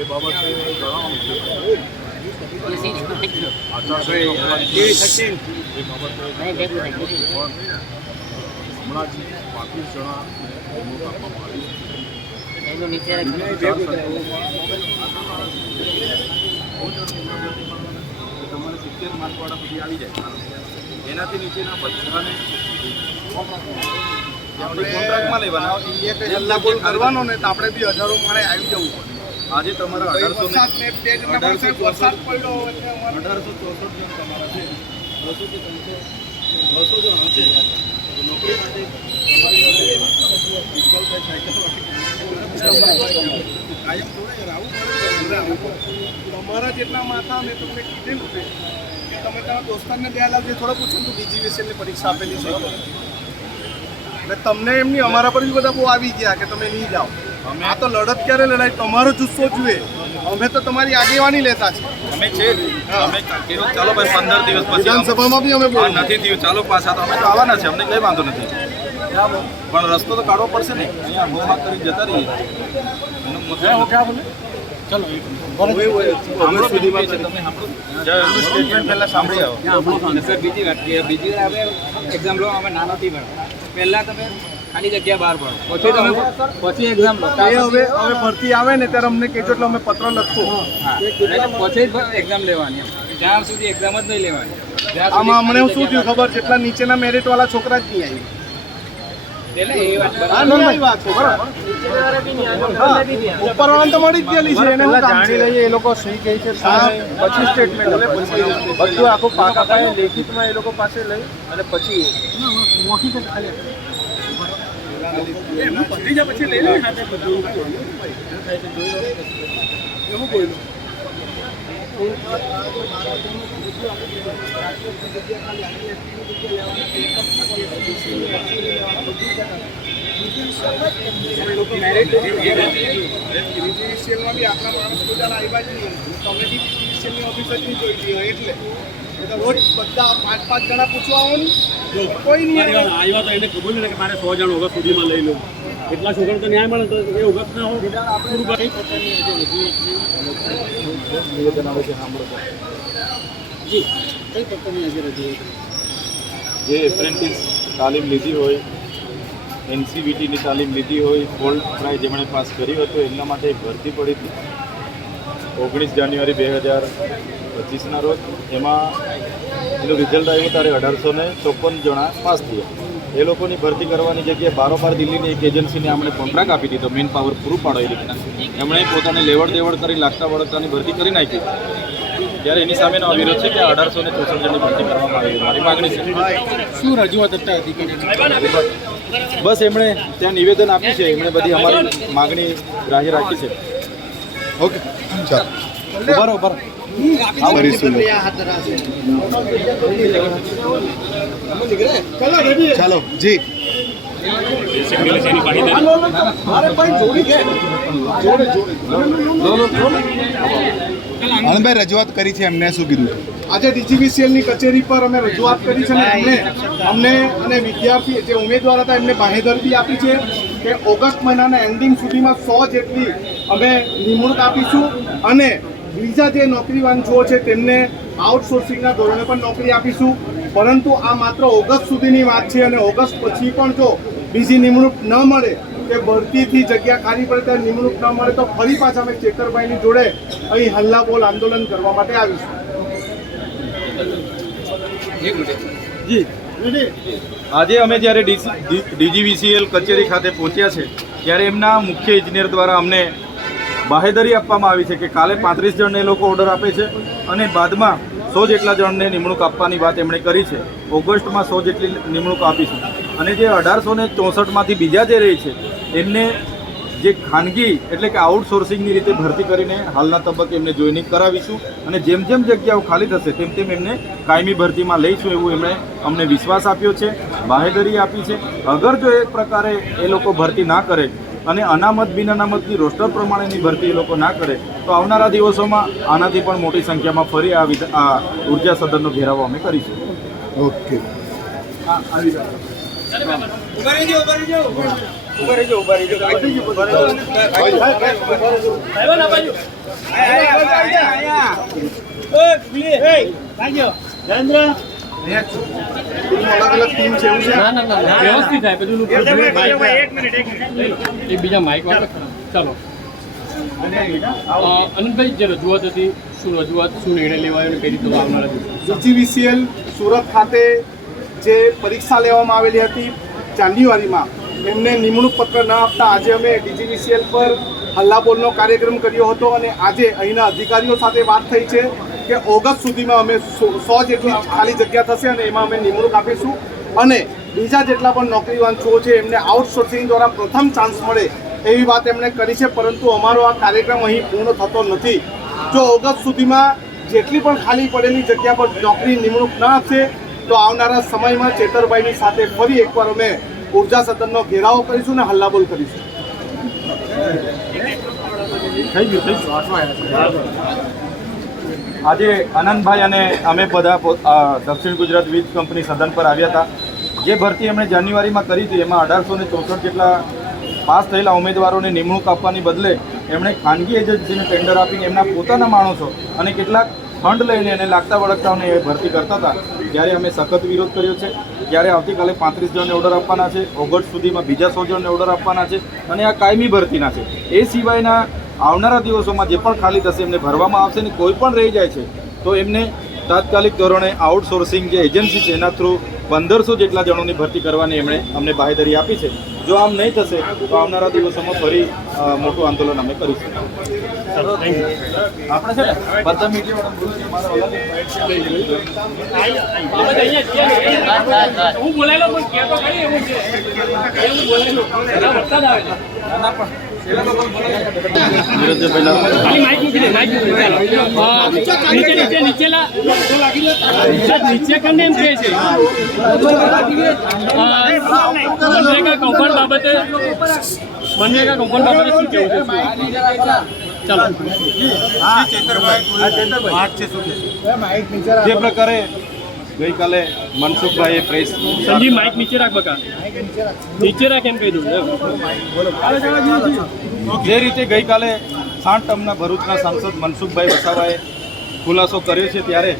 એ બાબતે જણાવવાનું છે આચારસંહિતા એ બાબતે હમણાં જ 35 જણા નિમણૂક આપવામાં આવી છે. તમારે 70 માર્કવાળા બધી આવી જાય એનાથી નીચેના બધાને કોન્ટ્રાક્ટમાં લેવાના કરવાનો ને તો આપણે બી હજારો માળે આવી જવું પડે. આજે તમારા 1864 જણ તમારા છે 200 થી 200 જણ હશે નોકરી માટે કાયમ તમારા જેટલા માથા મેં તમને કીધેલું છે કે તમે તમારા દોસ્તારને દયા જે થોડો પૂછો તો DGVSLની પરીક્ષા આપેલી છે એટલે તમને એમની અમારા પર બી બધા બહુ આવી ગયા કે તમે નહીં જાઓ. આ તો લડત ક્યારે લડાય તમારો જુસ્સો જુએ. અમે તો તમારી આગેવાની લેતા છે. અમે છે અમે કીધું ચાલો ભાઈ 15 દિવસ પછી વિધાનસભામાં બી અમે બોલ નથી થયું ચાલો પાછા તો અમે તો આવવાના છે અમને કંઈ વાંધો નથી પણ રસ્તો તો કાઢવો પડશે ને અહીંયા મોહા કરી જતા રહીએ એનો મતલબ ચલો સુધીમાં છે તમે સ્ટેટમેન્ટ પહેલાં સાંભળી આવો સર બીજી વાત કે બીજી વાર આપણે એક્ઝામ લો અમે ના નથી ભણતા પહેલાં તમે ખાલી જગ્યા બહાર ભણો પછી તમે પછી એક્ઝામ લો હવે ભરતી આવે ને ત્યારે અમને કહેજો એટલે અમે પત્ર લખશું. પછી જ એક્ઝામ લેવાની જ્યાં સુધી એક્ઝામ જ નહીં લેવાની આમાં અમને શું થયું ખબર જેટલા નીચેના મેરિટ વાળા છોકરા જ નહીં આવી. ઉપરવાળાને તો મળી જ ગયેલી છે એને હું કામ છે એ લોકો સહી કહી છે પછી સ્ટેટમેન્ટ બધું આખું પાકા પાયે લેખિતમાં એ લોકો પાસે લઈ અને પછી BGVCLમાં બી આટલા માણસ બધા આવ્યા જ નહીં. તમે બી BGVCLની ઓફિસ જ નહીં જોઈ હોય એટલે રોજ બધા 5-5 જણા પૂછવા આવો ને કોઈ નહીં મારી વાત આવ્યા તો એને ખબર નહીં કે મારે 100 જણ ઓગસ્ટ સુધીમાં લઈ લઉં. એટલા છોકરાને તો ન્યાય મળે તો એ ઓગસ્ટના પૂરું કરી. નિવેદન આવે છે સાંભળો તો. જી કઈ પ્રકારની આજે રજૂઆત? જે એપ્રેન્ટિસ તાલીમ લીધી હોય, NCVTની તાલીમ લીધી હોય, ગોલ્ડ પ્રાઇઝ જેમણે પાસ કર્યું હતું એમના માટે એક ભરતી પડી હતી 19 જાન્યુઆરી 2025ના રોજ. એમાં એનું રિઝલ્ટ આવ્યું ત્યારે 1854 જણા પાસ થયા. એ લોકોની ભરતી કરવાની જગ્યાએ બારોબાર દિલ્હીની એક એજન્સીને આપણે કોન્ટ્રાક્ટ આપી દીધો, મેન પાવર પૂરું પાડો એ રીતના. એમણે પોતાને લેવડ દેવડ કરી લાગતા વળગતાની ભરતી કરી નાખી. ત્યારે એની સામેનો વિરોધ છે કે 1864 જણની ભરતી કરવામાં આવી. મારી માગણી છે શું રજૂઆત હતા અધિકારી? બસ એમણે ત્યાં નિવેદન આપ્યું છે, એમણે બધી અમારી માગણી ગ્રાહ્ય રાખી છે. ઓકે ચાલો ઉભા રહો. ચાલો જી આનંદભાઈ રજૂઆત કરી છે, એમને શું કીધું? આજે DGVCLની કચેરી પર અમે રજૂઆત કરી છે અને અમને અને વિદ્યાર્થી જે ઉમેદવાર હતા એમને બાંહેધરી આપી છે કે ઓગસ્ટ મહિનાના એન્ડિંગ સુધીમાં 100 જેટલી અમે નિમણૂક આપીશું અને બીજા જે નોકરી વાંચુઓ છે તેમને આઉટસોર્સિંગના ધોરણે પણ નોકરી આપીશું. પરંતુ આ માત્ર ઓગસ્ટ સુધીની વાત છે અને ઓગસ્ટ પછી પણ જો બીજી નિમણૂક ન મળે કે ભરતીથી જગ્યા ખાલી પડે ત્યારે નિમણૂક ન મળે તો ફરી પાછા અમે ચેતરભાઈની જોડે અહીં હલ્લાબોલ આંદોલન કરવા માટે આવીશું. આજે અમે જ્યારે DGVCL કચેરી ખાતે પહોંચ્યા છે ત્યારે એમના મુખ્ય ઇજનેર દ્વારા અમને બાહેધરી આપવામાં આવી છે કે કાલે 35 જણને એ લોકો ઓર્ડર આપે છે અને બાદમાં 100 જેટલા જણને નિમણૂક આપવાની વાત એમણે કરી છે. ઓગસ્ટમાં 100 જેટલી નિમણૂક આપીશું અને જે 1864માંથી બીજા જે રહી છે એમને જે ખાનગી એટલે કે આઉટસોર્સિંગની રીતે ભરતી કરીને હાલના તબક્કે એમને જોઈનિંગ કરાવીશું અને જેમ જેમ જગ્યાઓ ખાલી થશે તેમ તેમ એમને કાયમી ભરતીમાં લઈશું એવું એમણે અમને વિશ્વાસ આપ્યો છે, બાહેધરી આપી છે. અગર જો એ પ્રકારે એ લોકો ભરતી ના કરે અને અનામત બિન અનામતની રોસ્ટર પ્રમાણેની ભરતી એ લોકો ના કરે તો આવનારા દિવસોમાં આનાથી પણ મોટી સંખ્યામાં ફરી આ ઉર્જા સદનનો ઘેરાવો અમે કરીશું. ઓકે અલગ અલગ ટીમ છે એવું છે. વ્યવસ્થિત થાય બધું. એક બીજા માઇક વાળા ચાલો. અનંતભાઈ જે રજૂઆત હતી, શું રજૂઆત, શું નિર્ણય લેવાયો અને કઈ રીતે આવનારા દિવસો? DGVCL સુરત ખાતે જે પરીક્ષા લેવામાં આવેલી હતી જાન્યુઆરીમાં એમને નિમણૂક પત્ર ન આપતા આજે અમે DGVCL પર હલ્લાબોલનો કાર્યક્રમ કર્યો હતો અને આજે અહીંના અધિકારીઓ સાથે વાત થઈ છે કે ઓગસ્ટ સુધીમાં અમે 100 જેટલી ખાલી જગ્યા થશે અને એમાં અમે નિમણૂક આપીશું અને બીજા જેટલા પણ નોકરી વાંચુઓ છે એમને આઉટસોર્સિંગ દ્વારા પ્રથમ ચાન્સ મળે એવી વાત એમણે કરી છે. પરંતુ અમારો આ કાર્યક્રમ અહીં પૂર્ણ થતો નથી. જો ઓગસ્ટ સુધીમાં જેટલી પણ ખાલી પડેલી જગ્યા પર નોકરી નિમણૂક ન આપશે તો આવનારા સમયમાં ચેતરભાઈની સાથે ફરી એકવાર અમે ઉર્જા સદનનો ઘેરાવો કરીશું અને હલ્લાબોલ કરીશું. આજે આનંદભાઈ અને અમે બધા દક્ષિણ ગુજરાત વીજ કંપની સદન પર આવ્યા હતા. જે ભરતી એમણે જાન્યુઆરીમાં કરી હતી એમાં 1864 જેટલા પાસ થયેલા ઉમેદવારોને નિમણૂક આપવાની બદલે એમણે ખાનગી એજન્સીને ટેન્ડર આપીને એમના પોતાના માણસો અને કેટલાક ફંડ લઈને એને લાગતા વળગતાઓને એ ભરતી કરતા હતા. ત્યારે અમે સખત વિરોધ કર્યો છે. ત્યારે આવતીકાલે 35 જણને ઓર્ડર આપવાના છે, ઓગસ્ટ સુધીમાં બીજા 100 જણને ઓર્ડર આપવાના છે અને આ કાયમી ભરતીના છે. એ સિવાયના આવનારા દિવસોમાં જે પણ ખાલી થશે એમને ભરવામાં આવશે ને કોઈ પણ રહી જાય છે તો એમને તાત્કાલિક ધોરણે આઉટસોર્સિંગ જે એજન્સી છે એના થ્રુ 1500 જેટલા જણોની ભરતી કરવાની એમણે અમને બાહેધરી આપી છે. જો આમ નહીં થશે તો આવનારા દિવસોમાં ફરી મોટું આંદોલન અમે કરીશું. આપણે છે ને બધા મીડિયા હું બોલેલો પણ કહેતો કઈ એવું છે એવું બોલેલો વરસાદ આવેલો માઇક મૂકી દે, માઇક મૂકી દે. નીચે નીચે નીચેલા નીચે કરીને એમ કહે છે મનરેગા કૌભાંડ બાબતે શું કેવું છે? ચાલો જે પ્રકારે ગઈકાલે મનસુખભાઈએ પ્રેસ સંજીવ માઇક નીચે રાખ બકા નીચે રાખ એમ કહી દઉં જે રીતે ગઈકાલે 7 ટર્મના ભરૂચના સાંસદ મનસુખભાઈ વસાવાએ ખુલાસો કર્યો છે, ત્યારે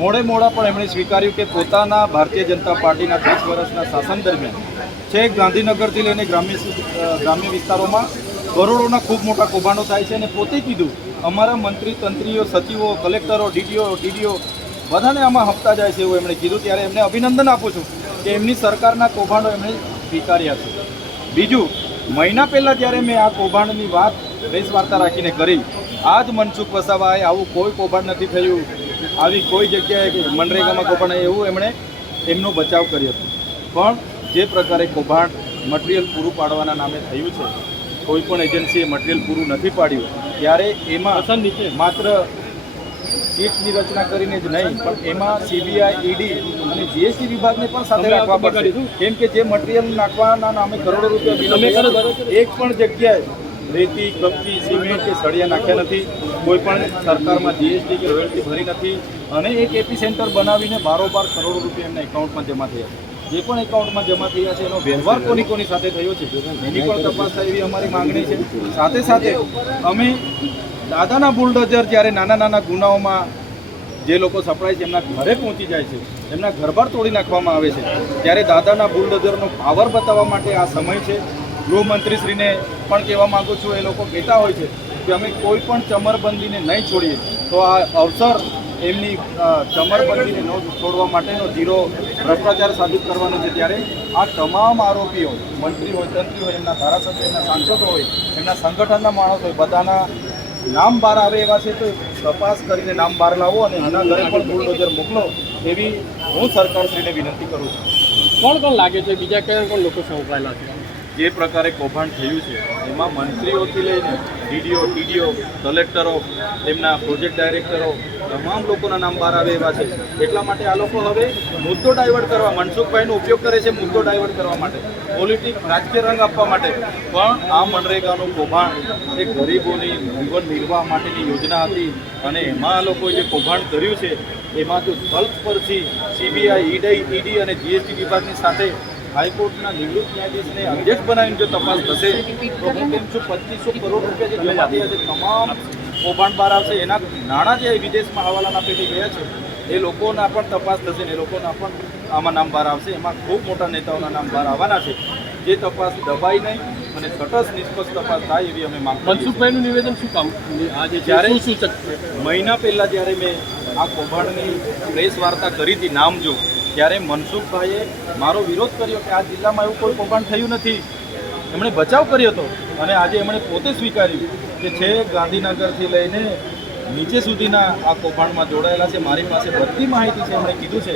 મોડા પણ એમણે સ્વીકાર્યું કે પોતાના ભારતીય જનતા પાર્ટીના 10 વર્ષના શાસન દરમિયાન છેક ગાંધીનગરથી લઈને ગ્રામ્ય વિસ્તારોમાં કરોડોના ખૂબ મોટા કૌભાંડો થાય છે, અને પોતે કીધું અમારા મંત્રી તંત્રીઓ, સચિવો, કલેક્ટરો, ડીડીઓ બધાને આમાં હપ્તા જાય છે એવું એમણે કીધું. ત્યારે એમને અભિનંદન આપું છું કે એમની સરકારના કૌભાંડો એમણે સ્વીકાર્યા છે. બીજું, મહિના પહેલાં જ્યારે મેં આ કૌભાંડની વાત પ્રેસ વાર્તા રાખીને કરી, આજ મનસુખ વસાવાએ આવું કોઈ કૌભાંડ નથી થયું, આવી કોઈ જગ્યાએ મનરેગામાં કૌભાંડ એવું એમણે એમનો બચાવ કર્યો હતો. પણ જે પ્રકારે કૌભાંડ મટીરિયલ પૂરું પાડવાના નામે થયું છે, કોઈ પણ એજન્સીએ મટીરિયલ પૂરું નથી પાડ્યું, ત્યારે એમાં માત્ર સીટની રચના કરીને જ નહીં, પણ એમાં સીબીઆઈ, ઈડી અને જીએસટી વિભાગને પણ સાથે રાખવા પડશે. કેમ કે જે મટીરિયલ નાખવાના નામે કરોડો રૂપિયા એક પણ જગ્યાએ રેતી, કપચી, સિમેન્ટ કે સળિયા નાખ્યા નથી, કોઈ પણ સરકારમાં જીએસટી કે રોયલ્ટી ભરી નથી, અને એક એપી સેન્ટર બનાવીને બારોબાર કરોડો રૂપિયા એમના એકાઉન્ટમાં જમા થયા. જે પણ એકાઉન્ટમાં જમા થયા છે એનો વ્યવહાર કોની સાથે થયો છે એની પણ તપાસ થાય એવી અમારી માંગણી છે. સાથે સાથે અમે દાદાના બુલડોઝર જ્યારે નાના ગુનાઓમાં જે લોકો સપડાય છે એમના ઘરે પહોંચી જાય છે, એમના ઘરબાર તોડી નાખવામાં આવે છે, ત્યારે દાદાના બુલડોઝરનો પાવર બતાવવા માટે આ સમય છે. ગૃહમંત્રીશ્રીને પણ કહેવા માગું છું, એ લોકો કહેતા હોય છે કે અમે કોઈ પણ ચમરબંધીને નહીં છોડીએ, તો આ અવસર એમની ચમરબંધીને ન છોડવા માટેનો ઝીરો ભ્રષ્ટાચાર સાબિત કરવાનો છે. ત્યારે આ તમામ આરોપીઓ, મંત્રી હોય, તંત્રી હોય, એમના ધારાસભ્ય, એમના સાંસદો હોય, એમના સંગઠનના માણસો હોય, બધાના નામ બહાર આવે એવા છે, તો તપાસ કરીને નામ બહાર લાવો અને એના ઘરે પણ બુલડોઝર મોકલો એવી હું સરકારશ્રીને વિનંતી કરું છું. કોણ લાગે છે, બીજા કયા કોણ લોકો સંકળાયેલા છે? જે પ્રકારે કૌભાંડ થયું છે એમાં મંત્રીઓથી લઈને ડીડીઓ, કલેક્ટરો, એમના પ્રોજેક્ટ ડાયરેક્ટરો, તમામ લોકોના નામ બહાર આવે એવા છે. એટલા માટે આ લોકો હવે મુદ્દો ડાયવર્ટ કરવા, મનસુખભાઈનો ઉપયોગ કરે છે મુદ્દો ડાયવર્ટ કરવા માટે, પોલિટિક્સ, રાજકીય રંગ આપવા માટે. પણ આ મનરેગાનું કૌભાંડ એ ગરીબોની જીવન નિર્વાહ માટેની યોજના હતી, અને એમાં આ લોકોએ જે કૌભાંડ કર્યું છે એમાં જો તલ્પ પરથી સીબીઆઈ, ઈડી અને જીએસટી વિભાગની સાથે હાઈકોર્ટના નિવૃત્ત ન્યાયાધીશને અધ્યક્ષ બનાવીને જો તપાસ થશે તો હું કેમ છું 2500 કરોડ રૂપિયા જે જમા થયા છે તમામ કૌભાંડ બહાર આવશે. એના નાણાં જે વિદેશમાં હવાલાના પેટે ગયા છે એ લોકોના પણ તપાસ થશે ને એ લોકોના પણ આમાં નામ બહાર આવશે. એમાં ખૂબ મોટા નેતાઓના નામ બહાર આવવાના છે. જે તપાસ દબાઈ નહીં અને તટસ્થ નિષ્પક્ષ તપાસ થાય એવી અમે માંગ કરીએ છીએ. મનસુખભાઈનું નિવેદન શું કામ આજે જ્યારે મહિના પહેલાં જ્યારે મેં આ કૌભાંડની પ્રેસ વાર્તા કરી હતી નામ જો, ત્યારે મનસુખભાઈએ મારો વિરોધ કર્યો કે આ જિલ્લામાં એવું કોઈ કૌભાંડ થયું નથી. એમણે બચાવ કર્યો હતો, અને આજે એમણે પોતે સ્વીકાર્યું કે છે ગાંધીનગરથી લઈને નીચે સુધીના આ કૌભાંડમાં જોડાયેલા છે. મારી પાસે બધી માહિતી છે. એમણે કીધું છે.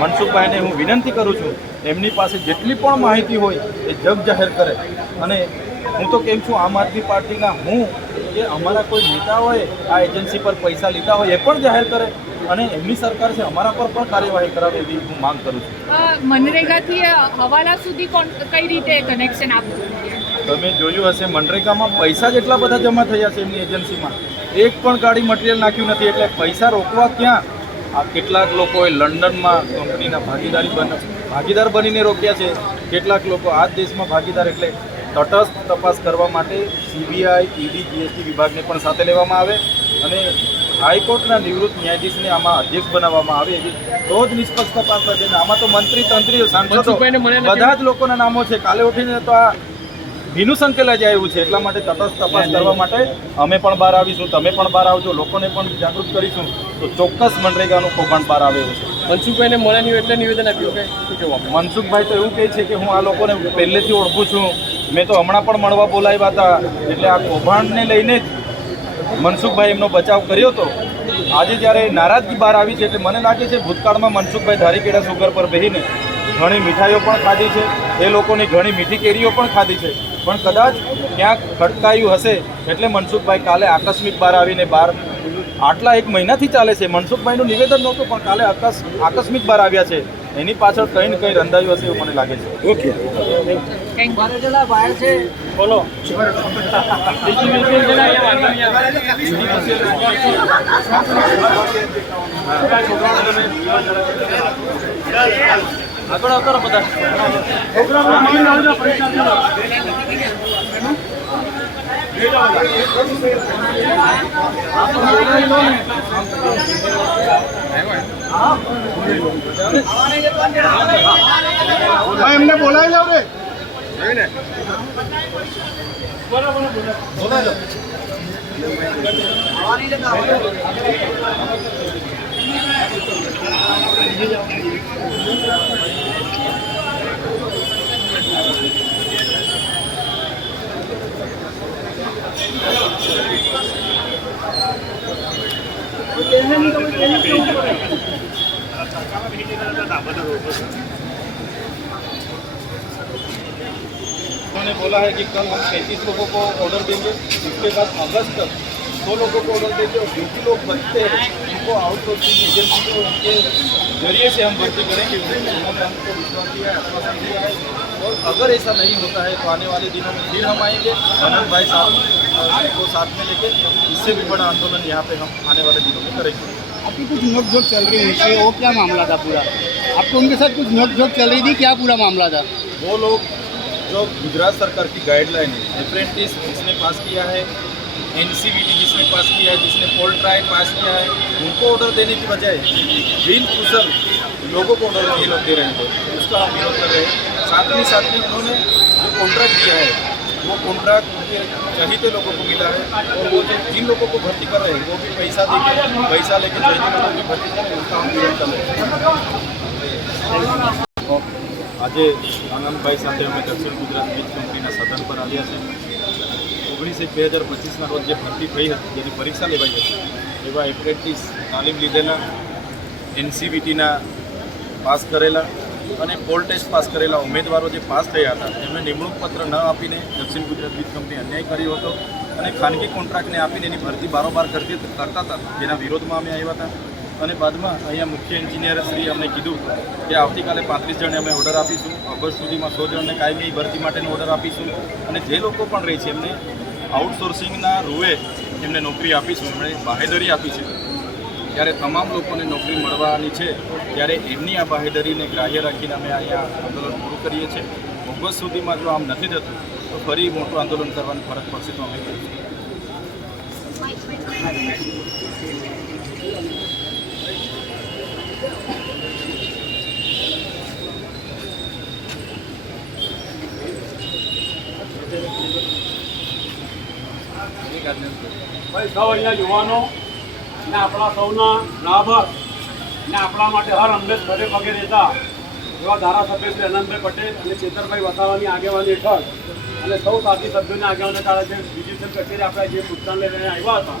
મનસુખભાઈને હું વિનંતી કરું છું, એમની પાસે જેટલી પણ માહિતી હોય એ જગ જાહેર કરે. અને હું તો કેમ છું, આમ આદમી પાર્ટીના હું કે અમારા કોઈ નેતાઓએ આ એજન્સી પર પૈસા લીધા હોય એ પણ જાહેર કરે, અને એમની સરકાર છે અમારા પર પણ કાર્યવાહી કરાવે એવી હું માંગ કરું છું. મનરેગાથી હવાલા સુધી કઈ રીતે કનેક્શન આપવું? તમે જોયું હશે, મનરેગામાં પૈસા જ એટલા બધા જમા થયા છે એમની એજન્સીમાં, એક પણ ગાડી મટીરિયલ નાખ્યું નથી. એટલે પૈસા રોકવા ક્યાં? આ કેટલાક લોકોએ લંડનમાં કંપનીના ભાગીદાર બનીને રોક્યા છે, કેટલાક લોકો આ જ દેશમાં ભાગીદાર. એટલે તટસ્થ તપાસ કરવા માટે સીબીઆઈ, ઈડી, જીએસટી વિભાગને પણ સાથે લેવામાં આવે, અને હાઈકોર્ટના નિવૃત્ત ન્યાયાધીશને આમાં અધ્યક્ષ બનાવવામાં આવે એવી તો જ નિષ્પક્ષ તપાસ થશે. આમાં તો મંત્રી, તંત્રીઓ, સાંસદો બધા જ લોકોના નામો છે. કાલે ઉઠીને તો આ ભીનું સંકેલા જાય એવું છે. એટલા માટે તટસ્થ તપાસ કરવા માટે અમે પણ બહાર આવીશું, તમે પણ બહાર આવજો, લોકોને પણ જાગૃત કરીશું, તો ચોક્કસ મનરેગાનું કૌભાંડ બહાર આવે એવું છે. મનસુખભાઈને મળ્યા એટલે નિવેદન આપ્યું કે શું કહેવા? મનસુખભાઈ તો એવું કહે છે કે હું આ લોકોને પહેલેથી ઓળખું છું, મેં તો હમણાં પણ મળવા બોલાવ્યા હતા. એટલે આ કૌભાંડને લઈને જ મનસુખભાઈ એમનો બચાવ કર્યો હતો. આજે જ્યારે નારાજગી બહાર આવી છે, એટલે મને લાગે છે ભૂતકાળમાં મનસુખભાઈ ધારીકેડા સુગર પર બેસીને ઘણી મીઠાઈઓ પણ ખાધી છે, એ લોકોની ઘણી મીઠી કેરીઓ પણ ખાધી છે. પણ કદાચ ક્યાંક ખડકાયું હશે એટલે મનસુખભાઈ કાલે આકસ્મિક બહાર આવીને આટલા 1 મહિનાથી ચાલે છે. મનસુખભાઈનું નિવેદન નહોતું, પણ કાલે આકસ્મિક બહાર આવ્યા છે. એની પાછળ કંઈ ને કંઈ રંધાયું હશે એવું મને લાગે છે. Okay thank you. બોલો આગળ આવતા બધા એમને બોલાવી લાવ રે. उन्होंने बोला है कि कल हम 35 लोगों को ऑर्डर देंगे, इसके बाद अगस्त तक 100 लोगों को ऑर्डर देंगे और जो भी लोग बचते हैं उनको आउटसोर्सिंग एजेंसी को उनके जरिए से हम भर्ती करेंगे. उन्होंने हमको विश्वास दिया है, आश्वासन दिया है. और अगर ऐसा नहीं होता है तो आने वाले दिनों में फिर हम आएंगे आनंद भाई साहब को साथ में लेके. इससे भी बड़ा आंदोलन यहाँ पे हम आने वाले दिनों में करेंगे. आपकी कुछ नोकझोंक चल रही थी, वो क्या मामला था पूरा? आपको उनके साथ कुछ नोकझोंक चल रही थी, क्या पूरा मामला था? वो लोग जो गुजरात सरकार की गाइडलाइन है, अप्रेंटिस जिसने पास किया है, एनसीवीटी जिसने पास किया है, जिसने पोल ट्राई पास किया है, उनको ऑर्डर देने की बजाय बिन कुशल लोगों को ऑर्डर ये लोग दे रहे हैं. उसका हम विरोध कर रहे हैं. साथ में उन्होंने जो कॉन्ट्रैक्ट दिया है वो कॉन्ट्रैक्ट उनके चहीते लोगों को मिला है. और वो जो जिन लोगों को भर्ती कर रहे हैं वो भी पैसा लेके चहीते लोगों की भर्ती कर रहे हैं. उसका हम विरोध कर रहे हैं. આજે આનંદભાઈ સાથે અમે દક્ષિણ ગુજરાત વીજ કંપનીના સદન પર આવ્યા છે. 19/1/2025ના રોજ જે ભરતી થઈ હતી, જેની પરીક્ષા લેવાઈ હતી, એવા એપ્રેન્ટિસ તાલીમ લીધેલા, એનસીવીટીના પાસ કરેલા અને પોલ ટેસ્ટ પાસ કરેલા ઉમેદવારો જે પાસ થયા હતા એમને નિમણૂક પત્ર ન આપીને દક્ષિણ ગુજરાત વીજ કંપની અન્યાય કર્યો હતો અને ખાનગી કોન્ટ્રાક્ટને આપીને એની ભરતી બારોબાર કરતા હતા. જેના વિરોધમાં અમે આવ્યા હતા. અને બાદમાં અહીંયા મુખ્ય એન્જિનિયર શ્રી અમને કીધું કે આવતીકાલે 35 જણને અમે ઓર્ડર આપીશું, ઓગસ્ટ સુધીમાં 100 જણને કાયમી ભરતી માટેનો ઓર્ડર આપીશું અને જે લોકો પણ રહે છે એમને આઉટસોર્સિંગના રૂએ એમને નોકરી આપીશું, એમણે બાહેધરી આપી છે. ત્યારે તમામ લોકોને નોકરી મળવાની છે ત્યારે એમની આ બાહેધરીને ગ્રાહ્ય રાખીને અમે અહીંયા આંદોલન પૂરું કરીએ છીએ. ઓગસ્ટ સુધીમાં જો આમ નથી થતું તો ફરી મોટું આંદોલન કરવાની ફરજ પડશે તો અમે કરીશું. ભાઈ સૌ અહીંયા યુવાનો ને આપણા સૌના લાભક ને આપણા માટે હર હંમેશ ઘરે પગે રહેતા એવા ધારાસભ્ય શ્રી આનંદભાઈ પટેલ અને ચેતરભાઈ વસાવાની આગેવાની હેઠળ અને સૌ સાથી સભ્યોની આગેવાની કાળે જે ડિવિઝન કચેરી આપણે જે ભુગતાન લઈને આવ્યા હતા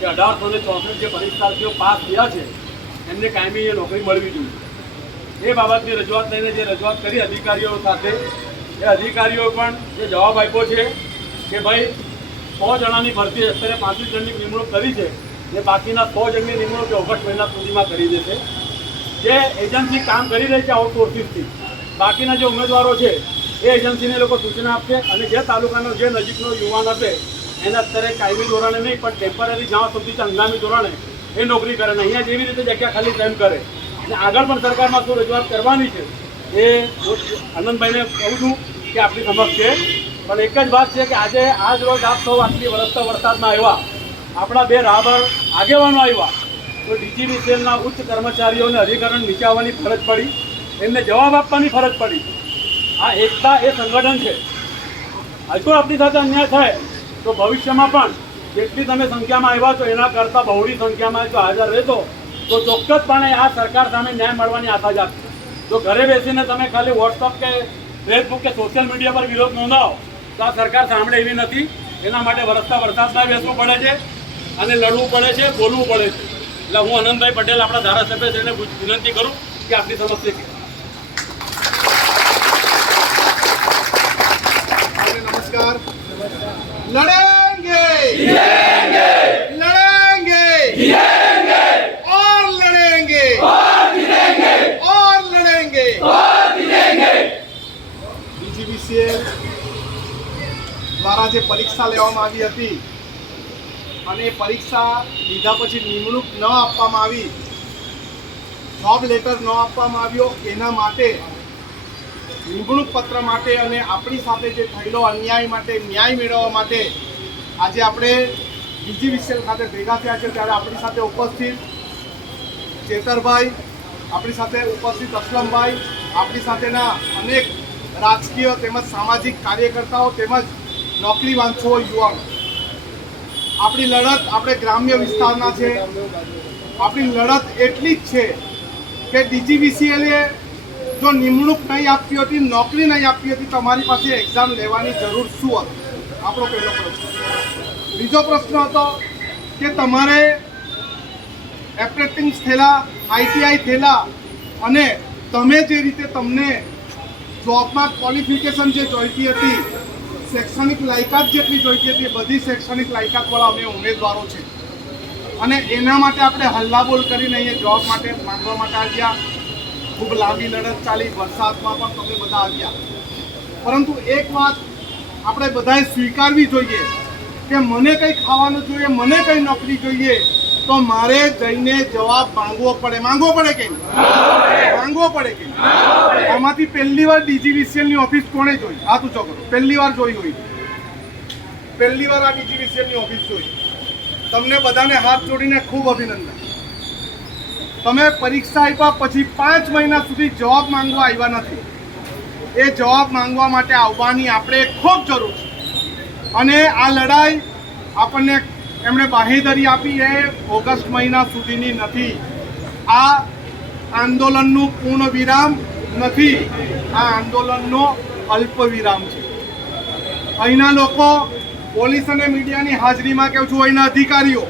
કે 1864 જે પરીક્ષાર્થીઓ પાસ થયા છે એમને કાયમી એ નોકરી મળવી જોઈએ. એ બાબતની રજૂઆત લઈને જે રજૂઆત કરી અધિકારીઓ સાથે, એ અધિકારીઓ પણ જે જવાબ આપ્યો છે કે ભાઈ 100 જણાની ભરતી અત્યારે 35 જણની નિમણૂક કરી છે, એ બાકીના 100 જણની નિમણૂક ઓગસ્ટ મહિના સુધીમાં કરી દેશે. જે એજન્સી કામ કરી રહી છે આઉટસોર્સિંગથી, બાકીના જે ઉમેદવારો છે એ એજન્સીને લોકો સૂચના આપશે અને જે તાલુકાનો જે નજીકનો યુવાન હશે એને અત્યારે કાયમી ધોરણે નહીં પણ ટેમ્પરરી જ્યાં સુધી હંગામી ધોરણે એ નોકરી કરે ને અહીંયા જેવી રીતે જગ્યા ખાલી તેમ કરે. અને આગળ પણ સરકારમાં શું રજૂઆત કરવાની છે એ આનંદભાઈને કહું છું કે આપણી સમક્ષ છે. પણ એક જ વાત છે કે આજે આજ રોજ આપ સૌ આટલી વરસતા વરસાદમાં આવ્યા, આપણા બે રાહબર આગેવાનો આવ્યા, તો ડીજીવીસીએલના ઉચ્ચ કર્મચારીઓને અધિકારીઓને નીચે આવવાની ફરજ પડી, એમને જવાબ આપવાની ફરજ પડી. આ એકતા એ સંગઠન છે. હજુ આપણી સાથે અન્યાય થાય તો ભવિષ્યમાં પણ જેટલી તમે સંખ્યામાં આવ્યા છો એના કરતાં બહોળી સંખ્યામાં જો હાજર રહેશો તો ચોક્કસપણે આ સરકાર સામે ન્યાય મળવાની આશા જ આપશે. જો ઘરે બેસીને તમે ખાલી વોટ્સઅપ કે ફેસબુક કે સોશિયલ મીડિયા પર વિરોધ નોંધાવો તો આ સરકાર સાંભળે એવી નથી. એના માટે વરસતા વરસાદમાં બેસવું પડે છે અને લડવું પડે છે, બોલવું પડે છે. એટલે હું આનંદભાઈ પટેલ આપણા ધારાસભ્યશ્રીને વિનંતી કરું કે આપણી સમસ્યા છે. नमस्कार. लड़ेंगे लड़ेंगे और लड़ेंगे और लड़ेंगे જે પરીક્ષા લેવામાં આવી હતી અને પરીક્ષા લીધા પછી નિમણૂક ન આપવામાં આવી, જોબ લેટર ન આપવામાં આવ્યો, એના માટે નિમણૂક પત્ર માટે અને આપણી સાથે જે થયેલો અન્યાય માટે ન્યાય મેળવવા માટે આજે આપણે DGVCL ખાતે ભેગા થયા છે. ત્યારે આપણી સાથે ઉપસ્થિત ચેતરભાઈ, આપણી સાથે ઉપસ્થિત અસલમભાઈ, આપણી સાથેના અનેક રાજકીય તેમજ સામાજિક કાર્યકર્તાઓ તેમજ નોકરી વાંચો યુવાનો. આપણી લડત આપણે ગ્રામ્ય વિસ્તારના છે. આપણી લડત એટલી જ છે કે DGVCL જો નિમણૂક નહીં આપી હતી, નોકરી નહીં આપી હતી, તમારી પાસે એક્ઝામ લેવાની જરૂર શું હતી? આપણો પહેલો પ્રશ્ન. બીજો પ્રશ્ન હતો કે તમારે એપ્રેન્ટિસ થયેલા, ITI થયેલા અને તમે જે રીતે તમને જોબમાં ક્વોલિફિકેશન જે જોઈતી હતી, શૈક્ષણિક લાયકાત જેટલી જોઈતી હતી, એ બધી શૈક્ષણિક લાયકાતવાળા અમે ઉમેદવારો છે અને એના માટે આપણે હલ્લાબોલ કરીને અહીંયા જોબ માટે માંગવા માટે આવ્યા. ખૂબ લાંબી લડત ચાલી, વરસાદમાં પણ તમે બધા આવ્યા. પરંતુ એક વાત આપણે બધાએ સ્વીકારવી જોઈએ કે મને કંઈ ખાવાનું જોઈએ, મને કંઈ નોકરી જોઈએ તો મારે જઈને જવાબ માંગવો પડે. માંગવો પડે કે માંગવો પડે કે આમાંથી પહેલી વાર DGVCLની ઓફિસ કોણે જોઈ? હાથ ઊંચો કરો. પહેલી વાર જોઈ હોય, પહેલી વાર આ DGVCLની ઓફિસ જોઈ. તમને બધાને હાથ જોડીને ખૂબ અભિનંદન. તમે પરીક્ષા આપ્યા પછી 5 મહિના સુધી જવાબ માંગવા આવ્યા નથી. એ જવાબ માંગવા માટે આવવાની આપણે ખૂબ જરૂર છે અને આ લડાઈ આપણને એમણે બાહેધરી આપી એ ઓગસ્ટ મહિના સુધીની નથી. આ આંદોલનનું પૂર્ણ વિરામ નથી, આ આંદોલનનો અલ્પ વિરામ છે. અહીંના લોકો, પોલીસ અને મીડિયાની હાજરીમાં કહું છું, અહીંના અધિકારીઓ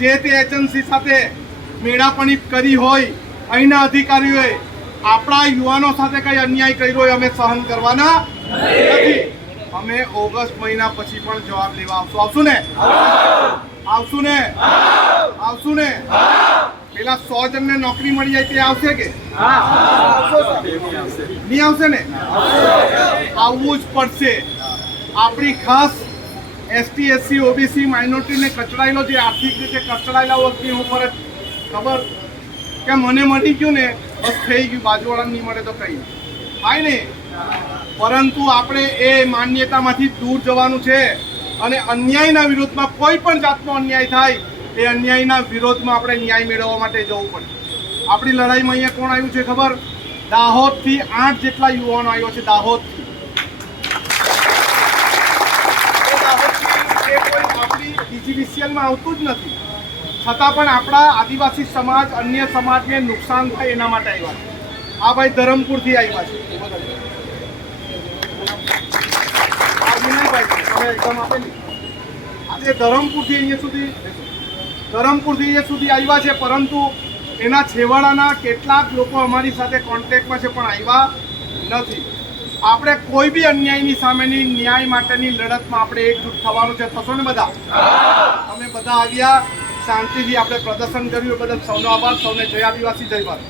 જે તે એજન્સી સાથે મેળાપણી કરી હોય, અહીંના અધિકારીઓએ આપણા યુવાનો સાથે કંઈ અન્યાય કર્યો હોય અમે સહન કરવાના નથી. અમે ઓગસ્ટ મહિના પછી પણ જવાબ લેવા આવશું. આવશું ને? આવશું ને? આવશું ને? પેલા 100 જણને નોકરી મળી જાય તે આવશે કે નહીં આવશે ને? આવવું જ પડશે. આપણી ખાસ ST, SC, OBC માઇનોરિટીને કચડાયેલો, જે આર્થિક રીતે કચડાયેલા વખતે હું ફરજ ખબર કે મને મળી ગયું ને બસ થઈ ગયું, બાજુવાળાને નહીં મળે તો કંઈ થાય ને. પરંતુ આપણે એ માન્યતામાંથી દૂર જવાનું છે અને અન્યાયના વિરોધમાં, કોઈ પણ જાતનો અન્યાય થાય એ અન્યાયના વિરોધમાં આપણે ન્યાય મેળવવા માટે જવું પડે. આપણી લડાઈમાં અહીંયા કોણ આવ્યું છે ખબર? દાહોદથી 8 જેટલા યુવાનો આવ્યો છે. દાહોદથી એ કોઈ આપણી DGVCLમાં આવતું જ નથી, છતાં પણ આપણા આદિવાસી સમાજ, અન્ય સમાજને નુકસાન થાય એના માટે આવ્યા છે. આ ભાઈ ધરમપુરથી આવ્યા છે. એક્ઝામ આપેલી આજે ધરમપુરથી અહીંયા સુધી આવ્યા છે. પરંતુ એના છેવાડાના કેટલાક લોકો અમારી સાથે કોન્ટેક્ટમાં છે પણ આવ્યા નથી. આપણે કોઈ બી અન્યાયની સામેની ન્યાય માટેની લડતમાં આપણે એકજૂટ થવાનું છે. થશો ને બધા? અમે બધા આવ્યા, શાંતિથી આપણે પ્રદર્શન કર્યું એ બદલ સૌનો આભાર. સૌને જય આદિવાસી, જય ભારત.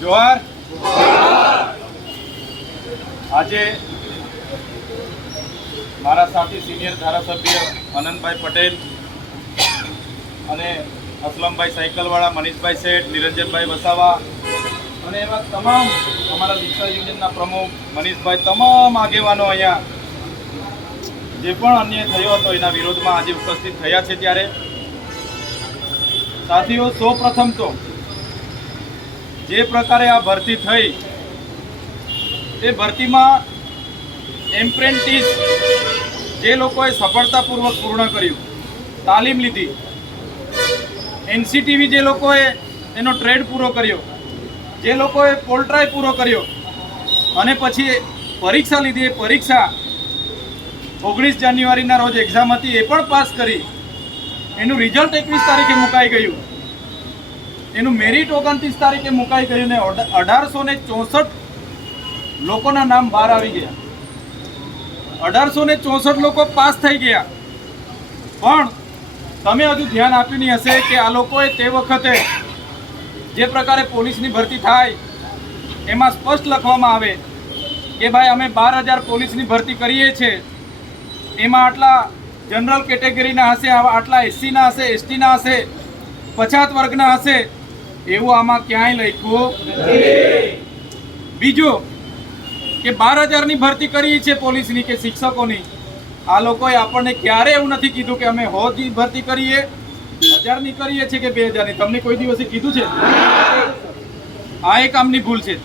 જોહાર. આજે મારા સાથી સિનિયર ધારાસભ્ય આનંદભાઈ પટેલ અને અસલમભાઈ સાયકલવાળા, મનીષભાઈ શેઠ, નિરંજનભાઈ વસાવા અને એવા તમામ અમારા દીક્ષા યુનિયનના પ્રમુખ મનીષભાઈ, તમામ આગેવાનો અહીંયા જે પણ અન્યાય થયો હતો એના વિરોધમાં આજે ઉપસ્થિત થયા છે. ત્યારે સાથીઓ, સૌપ્રથમ તો જે પ્રકારે આ ભરતી થઈ તે ભરતીમાં એપ્રેન્ટિસ જે લોકોએ સફળતાપૂર્વક પૂર્ણ કર્યું, તાલીમ લીધી, NCTV જે લોકોએ એનો ટ્રેડ પૂરો કર્યો, જે લોકોએ પોલટ્રાય પૂરો કર્યો અને પછી પરીક્ષા લીધી, એ પરીક્ષા 19 જાન્યુઆરીના રોજ એક્ઝામ હતી, એ પણ પાસ કરી, એનું રિઝલ્ટ 21 તારીખે મુકાઈ ગયું, એનું મેરિટ 29 તારીખે મુકાઈ ગયું ને 1864 લોકોના નામ બહાર આવી ગયા. 1864 લોકો પાસ થઈ ગયા. પણ તમે હજુ ધ્યાન આપ્યું નહીં હશે કે આ લોકોએ તે વખતે જે પ્રકારે પોલીસની ભરતી થાય એમાં સ્પષ્ટ લખવામાં આવે કે ભાઈ અમે 12,000 પોલીસની ભરતી કરીએ છીએ, એમાં આટલા જનરલ કેટેગરીના હશે, આટલા એસસીના હશે, એસટીના હશે, પછાત વર્ગના હશે, એવું આમાં ક્યાંય લખ્યું નથી. બીજું કે 12,000ની ભરતી કરી છે પોલીસની કે શિક્ષકોની, આ લોકોએ આપણને ક્યારે એવું નથી કીધું કે અમે 100ની ભરતી કરીએ, 1000ની કરીએ છીએ કે 2000ની. તમને કોઈ દિવસે કીધું છે? આ એક આમની ભૂલ છે.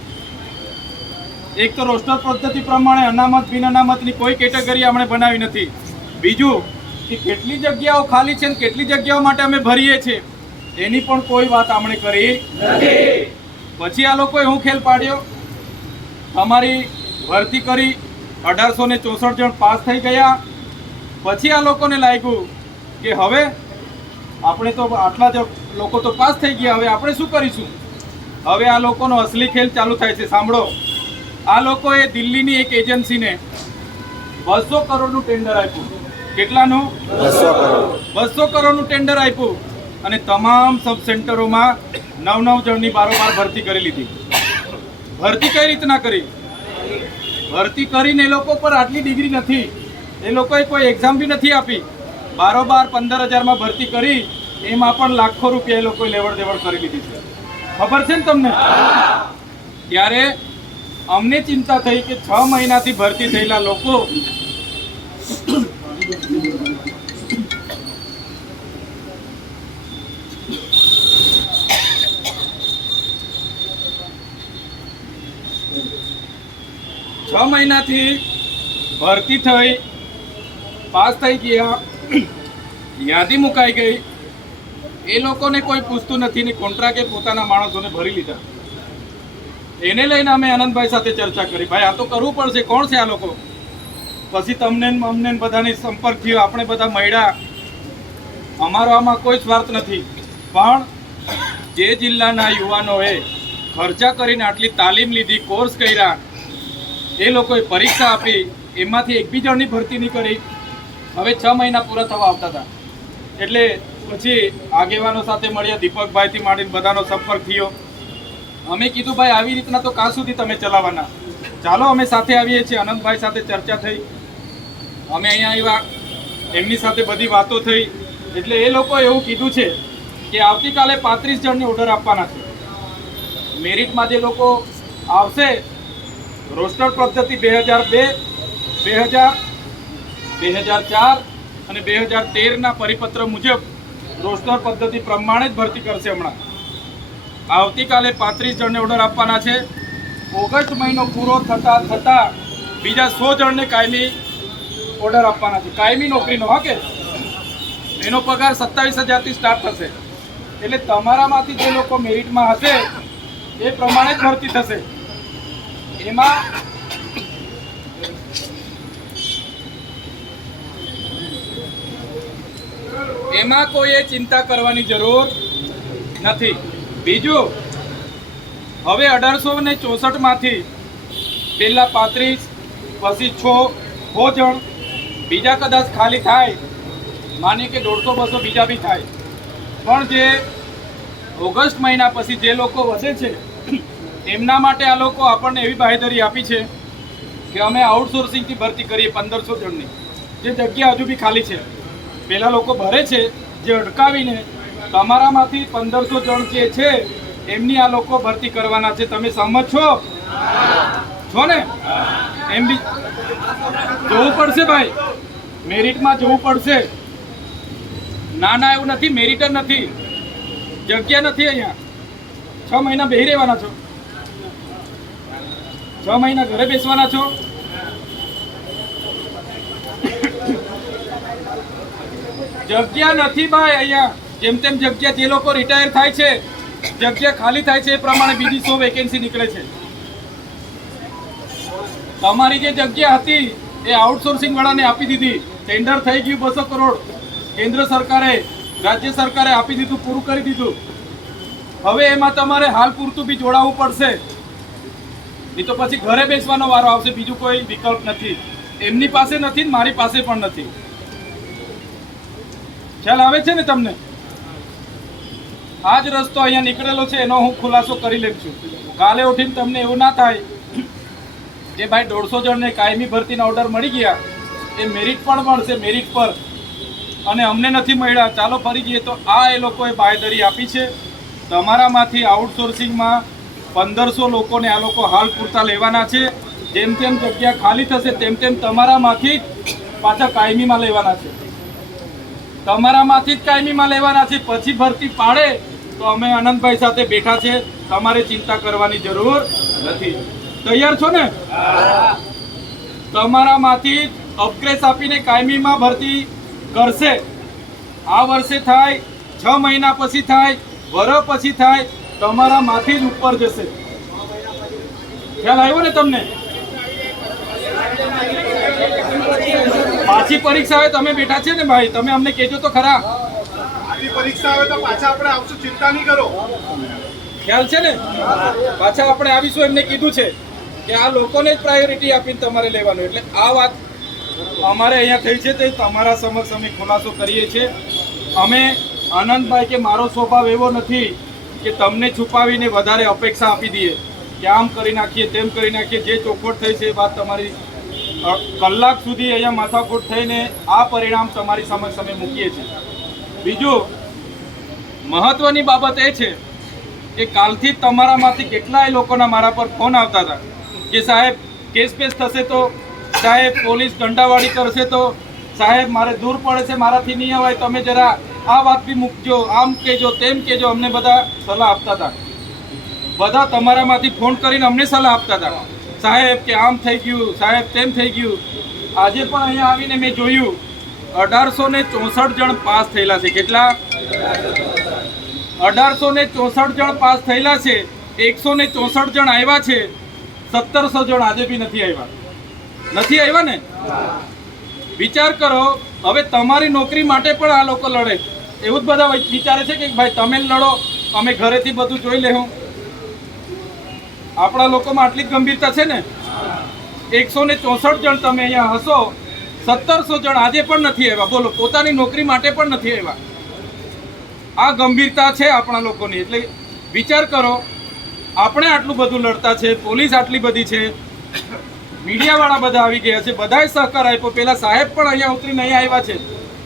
એક તો રોસ્ટર પદ્ધતિ પ્રમાણે અનામત બિન અનામતની કોઈ કેટેગરી આપણે બનાવી નથી. બીજું કે કેટલી જગ્યાઓ ખાલી છે ને કેટલી જગ્યાઓ માટે અમે ભરીએ છીએ એની પણ કોઈ વાત આપણે કરી નથી. પછી આ લોકોએ હું ખેલ પાડ્યો, અમારી ભરતી કરી 1864 જણ પાસ થઈ ગયા. પછી આ લોકોને લાગ્યું કે હવે આપણે તો આટલા જ લોકો તો પાસ થઈ ગયા, હવે આપણે શું કરીશું? હવે આ લોકોનો અસલી ખેલ ચાલુ થાય છે. સાંભળો, આ લોકોએ દિલ્હીની એક એજન્સીને 200 કરોડનું ટેન્ડર આપ્યું. કેટલાનું? 200 કરોડનું ટેન્ડર આપ્યું અને તમામ સબ સેન્ટરોમાં 9 જણની બારોબાર ભરતી કરી લીધી. ભરતી કઈ રીતના કરી? ભરતી કરીને એ લોકો પર આટલી ડિગ્રી નથી, એ લોકોએ કોઈ એક્ઝામ બી નથી આપી, બારોબાર 15,000માં ભરતી કરી, એમાં પણ લાખો રૂપિયા એ લોકોએ લેવડ દેવડ કરી લીધી છે. ખબર છે ને તમને? ત્યારે અમને ચિંતા થઈ કે 6 મહિનાથી ભરતી થયેલા લોકો ભરતી થઈ, પાસ થઈ ગયા, યાદી મુકાઈ ગઈ, એ લોકોને કોઈ પૂછતું નથી ને કોન્ટ્રાક્ટે પોતાના માણસોને ભરી લીધા. એને લઈને અમે આનંદભાઈ સાથે ચર્ચા કરી, ભાઈ આ તો કરવું પડશે, કોણ છે આ લોકો? પછી તમને અમને બધાની સંપર્ક થયો, આપણે બધા મળ્યા. અમારો આમાં કોઈ સ્વાર્થ નથી, પણ જે જિલ્લાના યુવાનોએ ખર્ચા કરીને આટલી તાલીમ લીધી, કોર્સ કર્યા, એ લોકોએ પરીક્ષા આપી, એમાંથી એક બી જણની ભરતી નહીં કરી. હવે 6 મહિના પૂરા થવા આવતા હતા એટલે પછી આગેવાનો સાથે મળ્યા, દીપકભાઈથી માંડીને બધાનો સંપર્ક થયો. અમે કીધું ભાઈ આવી રીતના તો કાં સુધી તમે ચલાવવાના, ચાલો અમે સાથે આવીએ છીએ. આનંદભાઈ સાથે ચર્ચા થઈ, અમે અહીંયા આવ્યા, એમની સાથે બધી વાતો થઈ. એટલે એ લોકોએ એવું કીધું છે કે આવતીકાલે 35 જણને ઓર્ડર આપવાના છે. મેરિટમાં જે લોકો આવશે, રોસ્ટર પદ્ધતિ 2002, 2000, 2004 અને 2013ના પરિપત્ર મુજબ રોસ્ટર પદ્ધતિ પ્રમાણે જ ભરતી કરશે. હમણાં આવતીકાલે 35 જણને ઓર્ડર આપવાના છે. ઓગસ્ટ મહિનો પૂરો થતાં બીજા 100 જણને કાયમી ઓર્ડર આપવાના છે, કાયમી નોકરીનો. હા કે એનો પગાર 27,000થી સ્ટાર્ટ થશે. એટલે તમારામાંથી જે લોકો મેરિટમાં હશે એ પ્રમાણે જ ભરતી થશે. એમાં કોઈએ ચિંતા કરવાની જરૂર નથી. બીજું, હવે 1864માંથી પહેલા 35, પછી 6 જણ, બીજા કદાચ ખાલી થાય, માની કે 150-200 બીજા બી થાય, પણ જે ઓગસ્ટ મહિના પછી જે લોકો વધે છે એમના માટે આ લોકો આપણને એવી બાહેધરી આપી છે કે અમે આઉટસોર્સિંગથી ભરતી કરીએ 1500 જણની. જે જગ્યા હજુ બી ખાલી છે, પેલા લોકો ભરે છે, જે અટકાવીને તમારામાંથી 1500 જણ જે છે એમની આ લોકો ભરતી કરવાના છે. તમે સહમત છો ને? એમ બી જોવું પડશે ભાઈ, મેરિટમાં જોવું પડશે. ના એવું નથી, મેરિટ જ નથી, જગ્યા નથી. અહીંયા 6 મહિના બેસી રહેવાના છો, 6 મહિના ઘરે બેસવાના છો. જગ્યા નથી ભાઈ અહીંયા. જેમ તેમ જગ્યા, જે લોકો રિટાયર થાય છે, જગ્યા ખાલી થાય છે, એ પ્રમાણે બીજી 100 વેકેન્સી નીકળે છે. તમારી જે જગ્યા હતી એ આઉટસોર્સિંગ વાળાને આપી દીધી, ટેન્ડર થઈ ગયું 200 કરોડ, કેન્દ્ર સરકારે, રાજ્ય સરકારે આપી દીધું, પૂરું કરી દીધું. હવે એમાં તમારે હાલ પૂરતું બી જોડાવવું પડશે, નહીં તો પછી ઘરે બેસવાનો વારો આવશે. બીજું કોઈ વિકલ્પ નથી. એમની પાસે નથી, મારી પાસે પણ નથી. ખ્યાલ આવે છે ને તમને? આ જ રસ્તો અહીંયા નીકળેલો છે એનો હું ખુલાસો કરી લઉં છું. કાલે ઉઠીને તમને એવું ના થાય કે ભાઈ 150 જણને કાયમી ભરતીના ઓર્ડર મળી ગયા, એ મેરિટ પણ મળશે મેરિટ પર, અને અમને નથી મળ્યા, ચાલો ફરી જઈએ. તો આ એ લોકોએ બાંયધરી આપી છે. તમારામાંથી આઉટસોર્સિંગમાં 1500 લોકોને આ લોકો હાલ પૂરતા લેવાના છે. જેમ જેમ જગ્યા ખાલી થશે તેમ તેમ તમારામાંથી જ પાછા કાયમીમાં લેવાના છે. તમારામાંથી જ કાયમીમાં લેવાના છે. પછી ભરતી પાડે તો અમે આનંદભાઈ સાથે બેઠા છે, તમારે ચિંતા કરવાની જરૂર નથી. તૈયાર છો ને? તમારામાંથી જ અપગ્રેડ આપીને કાયમીમાં ભરતી કરશે. આ વર્ષે થાય, 6 મહિના પછી થાય, વર્ષ પછી થાય, તમારામાંથી જ ઉપર જશે. ખ્યાલ આવ્યો ને તમને? પાછી પરીક્ષા આવે તમે બેઠા છે ને ભાઈ, તમે અમને કહેજો તો ખરા. આની પરીક્ષા આવે તો પાછા આપણે આવશું, ચિંતા નહીં કરો. ખ્યાલ છે ને? પાછા આપણે આવીશું, એમને કીધું છે કે આ લોકોને જ પ્રાયોરિટી આપીને તમારે લેવાનું. એટલે આ વાત અમારે અહીંયા થઈ છે તે તમારા સમક્ષ અમે ખુલાસો કરીએ છીએ. અમે આનંદભાઈ કે મારો સ્વભાવ એવો નથી કે તમને છુપાવીને વધારે અપેક્ષા આપી દઈએ કે આમ કરી નાખીએ તેમ કરી નાખીએ. જે ચોખવટ થઈ છે એ વાત તમારી કલાક સુધી અહીંયા માથાકૂટ થઈને આ પરિણામ તમારી સમક્ષ અમે મૂકીએ છીએ. બીજું મહત્વની બાબત એ છે કે કાલથી તમારામાંથી કેટલાય લોકોના મારા પર ફોન આવતા હતા કે સાહેબ કેસ પેસ થશે તો, સાહેબ પોલીસ દંડાવાળી કરશે તો, સાહેબ મારે દૂર પડે છે, મારાથી નહીં અવાય, તમે જરા આ વાત બી મૂકજો, આમ કહેજો તેમ કહેજો. અમને બધા સલાહ આપતા હતા. બધા તમારામાંથી ફોન કરીને અમને સલાહ આપતા હતા, સાહેબ કે આમ થઈ ગયું, સાહેબ તેમ થઈ ગયું. આજે પણ અહીંયા આવીને મેં જોયું 1864 જણ પાસ થયેલા છે. કેટલા? 1864 જણ પાસ થયેલા છે. 164 જણ આવ્યા છે. 1700 જણ આજે બી નથી આવ્યા. નથી આવ્યા ને? વિચાર કરો. હવે તમારી નોકરી માટે પણ આ લોકો લડે. એવું જ બધા વિચારે છે કે ભાઈ તમે લડો, અમે ઘરેથી બધું જોઈ લેવું. આપણા લોકોમાં આટલી જ ગંભીરતા છે ને? 164 જણ તમે અહીંયા હશો, 1700 જણ આજે પણ નથી આવ્યા. બોલો, પોતાની નોકરી માટે પણ નથી આવ્યા. આ ગંભીરતા છે આપણા લોકોની. એટલે વિચાર કરો, આપણે આટલું બધું લડતા છે, પોલીસ આટલી બધી છે, મીડિયાવાળા બધા આવી ગયા છે, બધાએ સહકાર આપ્યો. પેલા સાહેબ પણ અહીંયા ઉતરીને અહીંયા આવ્યા છે,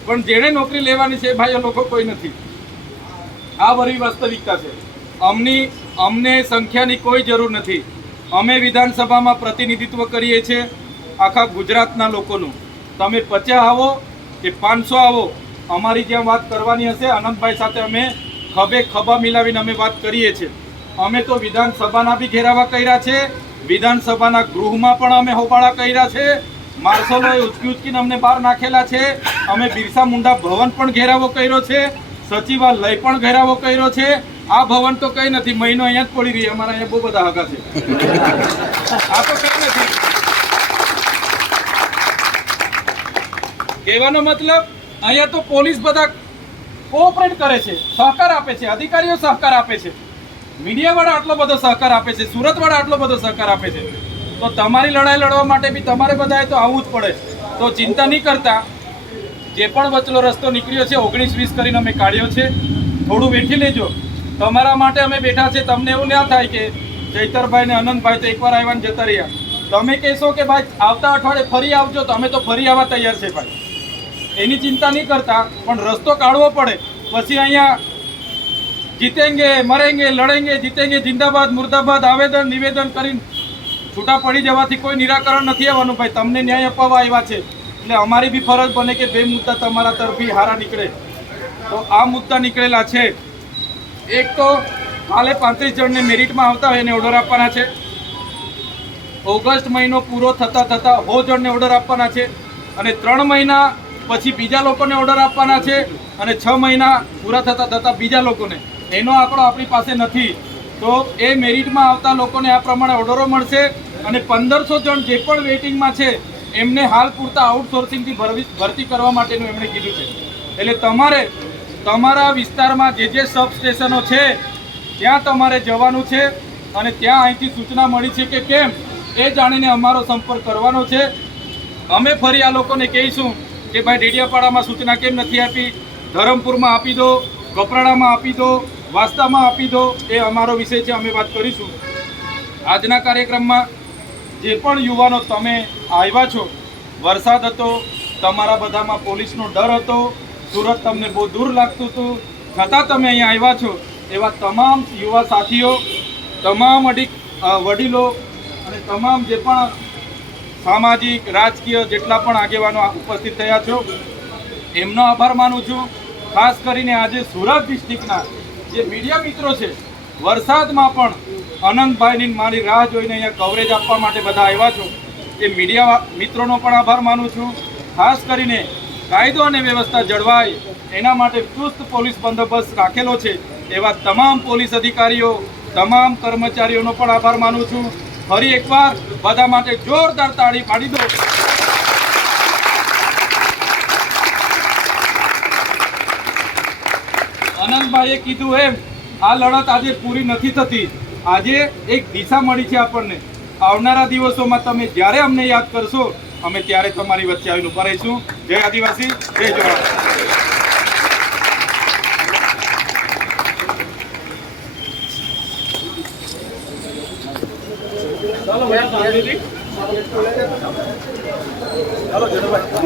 પણ જેણે નોકરી લેવાની છે ભાઈ એ લોકો કોઈ નથી. આ બધી વાસ્તવિકતા છે. અમને સંખ્યાની કોઈ જરૂર નથી. અમે વિધાનસભામાં પ્રતિનિધિત્વ કરીએ છીએ આખા ગુજરાતના લોકોનું. તમે 50 આવો કે 500 આવો, અમારી જ્યાં વાત કરવાની હશે આનંદભાઈ સાથે અમે ખભે ખભા મિલાવીને અમે વાત કરીએ છીએ. અમે તો વિધાનસભાના બી ઘેરાવા કર્યા છે, વિધાનસભાના ગૃહમાં પણ અમે હોબાળા કર્યા છે, માર્શલોએ ઉચકીને અમને બહાર નાખેલા છે. અમે બિરસા મુંડા ભવન પણ ઘેરાવો કર્યો છે, સચિવાલય પણ ઘેરાવો કર્યો છે. આ ભવન તો કઈ નથી, મહિનો અહીંયા જ પડી રહી. અમારા અહીંયા બહુ બધા હગા છે. આ તો કઈ નથી. કહેવાનો મતલબ અહીંયા તો પોલીસ બધા કોઓપરેટ કરે છે, સહકાર આપે છે, અધિકારીઓ સહકાર આપે છે, મીડિયાવાળા આટલો બધો સહકાર આપે છે, સુરતવાળા આટલો બધો સહકાર આપે છે. તો તમારી લડાઈ લડવા માટે બી તમારે બધાએ તો આવવું જ પડે. તો ચિંતા નહીં કરતા. જે પણ વચલો રસ્તો નીકળ્યો છે 19-20 કરીને અમે કાઢ્યો છે. થોડું વેઠી લેજો. તમારા માટે અમે બેઠા છે. તમને એવું ના થાય કે ચૈતરભાઈ ને આનંદભાઈ તો એકવાર આવ્યા ને જતા રહ્યા. તમે કહેશો કે ભાઈ આવતા અઠવાડિયે ફરી આવજો, તો અમે તો ફરી આવવા તૈયાર છે ભાઈ. એની ચિંતા નહીં કરતા, પણ રસ્તો કાઢવો પડે. પછી અહીંયા જીતેંગે મરેંગે લડેંગે જીતેંગે જિંદાબાદ મુર્દાબાદ આવેદન નિવેદન કરીને છૂટા પડી જવાથી કોઈ નિરાકરણ નથી આવવાનું ભાઈ. તમને ન્યાય અપાવવા આવ્યા છે એટલે અમારી બી ફરજ બને કે 2 મુદ્દા તમારા તરફી હારા નીકળે. તો આ મુદ્દા નીકળેલા છે. એક તો કાલે 35 જણને મેરિટમાં આવતા હોય એને ઓર્ડર આપવાના છે. ઓગસ્ટ મહિનો પૂરો થતાં 100 જણને ઓર્ડર આપવાના છે. અને 3 મહિના પછી બીજા લોકોને ઓર્ડર આપવાના છે. અને 6 મહિના પૂરા થતાં બીજા લોકોને. એનો આંકડો આપણી પાસે નથી. તો એ મેરિટમાં આવતા લોકોને આ પ્રમાણે ઓર્ડરો મળશે. અને 1500 જણ જે પણ વેઇટિંગમાં છે એમને હાલ પૂરતા આઉટસોર્સિંગથી ભરતી કરવા માટેનું એમણે કીધું છે. એટલે તમારે તમારા વિસ્તારમાં જે સબ સ્ટેશનો છે ત્યાં તમારે જવાનું છે. અને ત્યાં અહીંથી સૂચના મળી છે કે કેમ એ જાણીને અમારો સંપર્ક કરવાનો છે. અમે ફરી આ લોકોને કહીશું કે ભાઈ ડેડિયાપાડામાં સૂચના કેમ નથી આપી, ધરમપુરમાં આપી દો, કપરાડામાં આપી દો, વાસ્તવમાં આપી દો એ અમારો વિષય છે, અમે વાત કરીશું. આજના કાર્યક્રમમાં જે પણ યુવાનો તમે આવ્યા છો, વરસાદ હતો, તમારા બધામાં પોલીસનો ડર હતો, સુરત તમને બહુ દૂર લાગતું હતું, છતાં તમે અહીંયા આવ્યા છો, એવા તમામ યુવા સાથીઓ, તમામ વડીલો અને તમામ જે પણ સામાજિક રાજકીય જેટલા પણ આગેવાનો ઉપસ્થિત થયા છો, એમનો આભાર માનું છું. ખાસ કરીને આજે સુરત ડિસ્ટ્રિક્ટના જે મીડિયા મિત્રો છે, વરસાદમાં પણ અનંતભાઈની મારી રાહ જોઈને અહીંયા કવરેજ આપવા માટે બધા આવ્યા છો, એ મીડિયા મિત્રોનો પણ આભાર માનું છું. ખાસ કરીને કાયદો અને વ્યવસ્થા જળવાય એના માટે ચુસ્ત પોલીસ બંદોબસ્ત રાખેલો છે, એવા તમામ પોલીસ અધિકારીઓ, તમામ કર્મચારીઓનો પણ આભાર માનું છું. ફરી એકવાર બધા માટે જોરદાર તાળી પાડી દો. આનંદભાઈએ કીધું એમ આ લડત આજે પૂરી નથી થતી, આજે એક દિશા મળી છે આપણને. આવનારા દિવસોમાં તમે જ્યારે અમને યાદ કરશો, અમે ત્યારે તમારી વચ્ચે આવીને ઉભા રહીશું. જય આદિવાસી, જય જવાન. ચાલો જનભાઈ.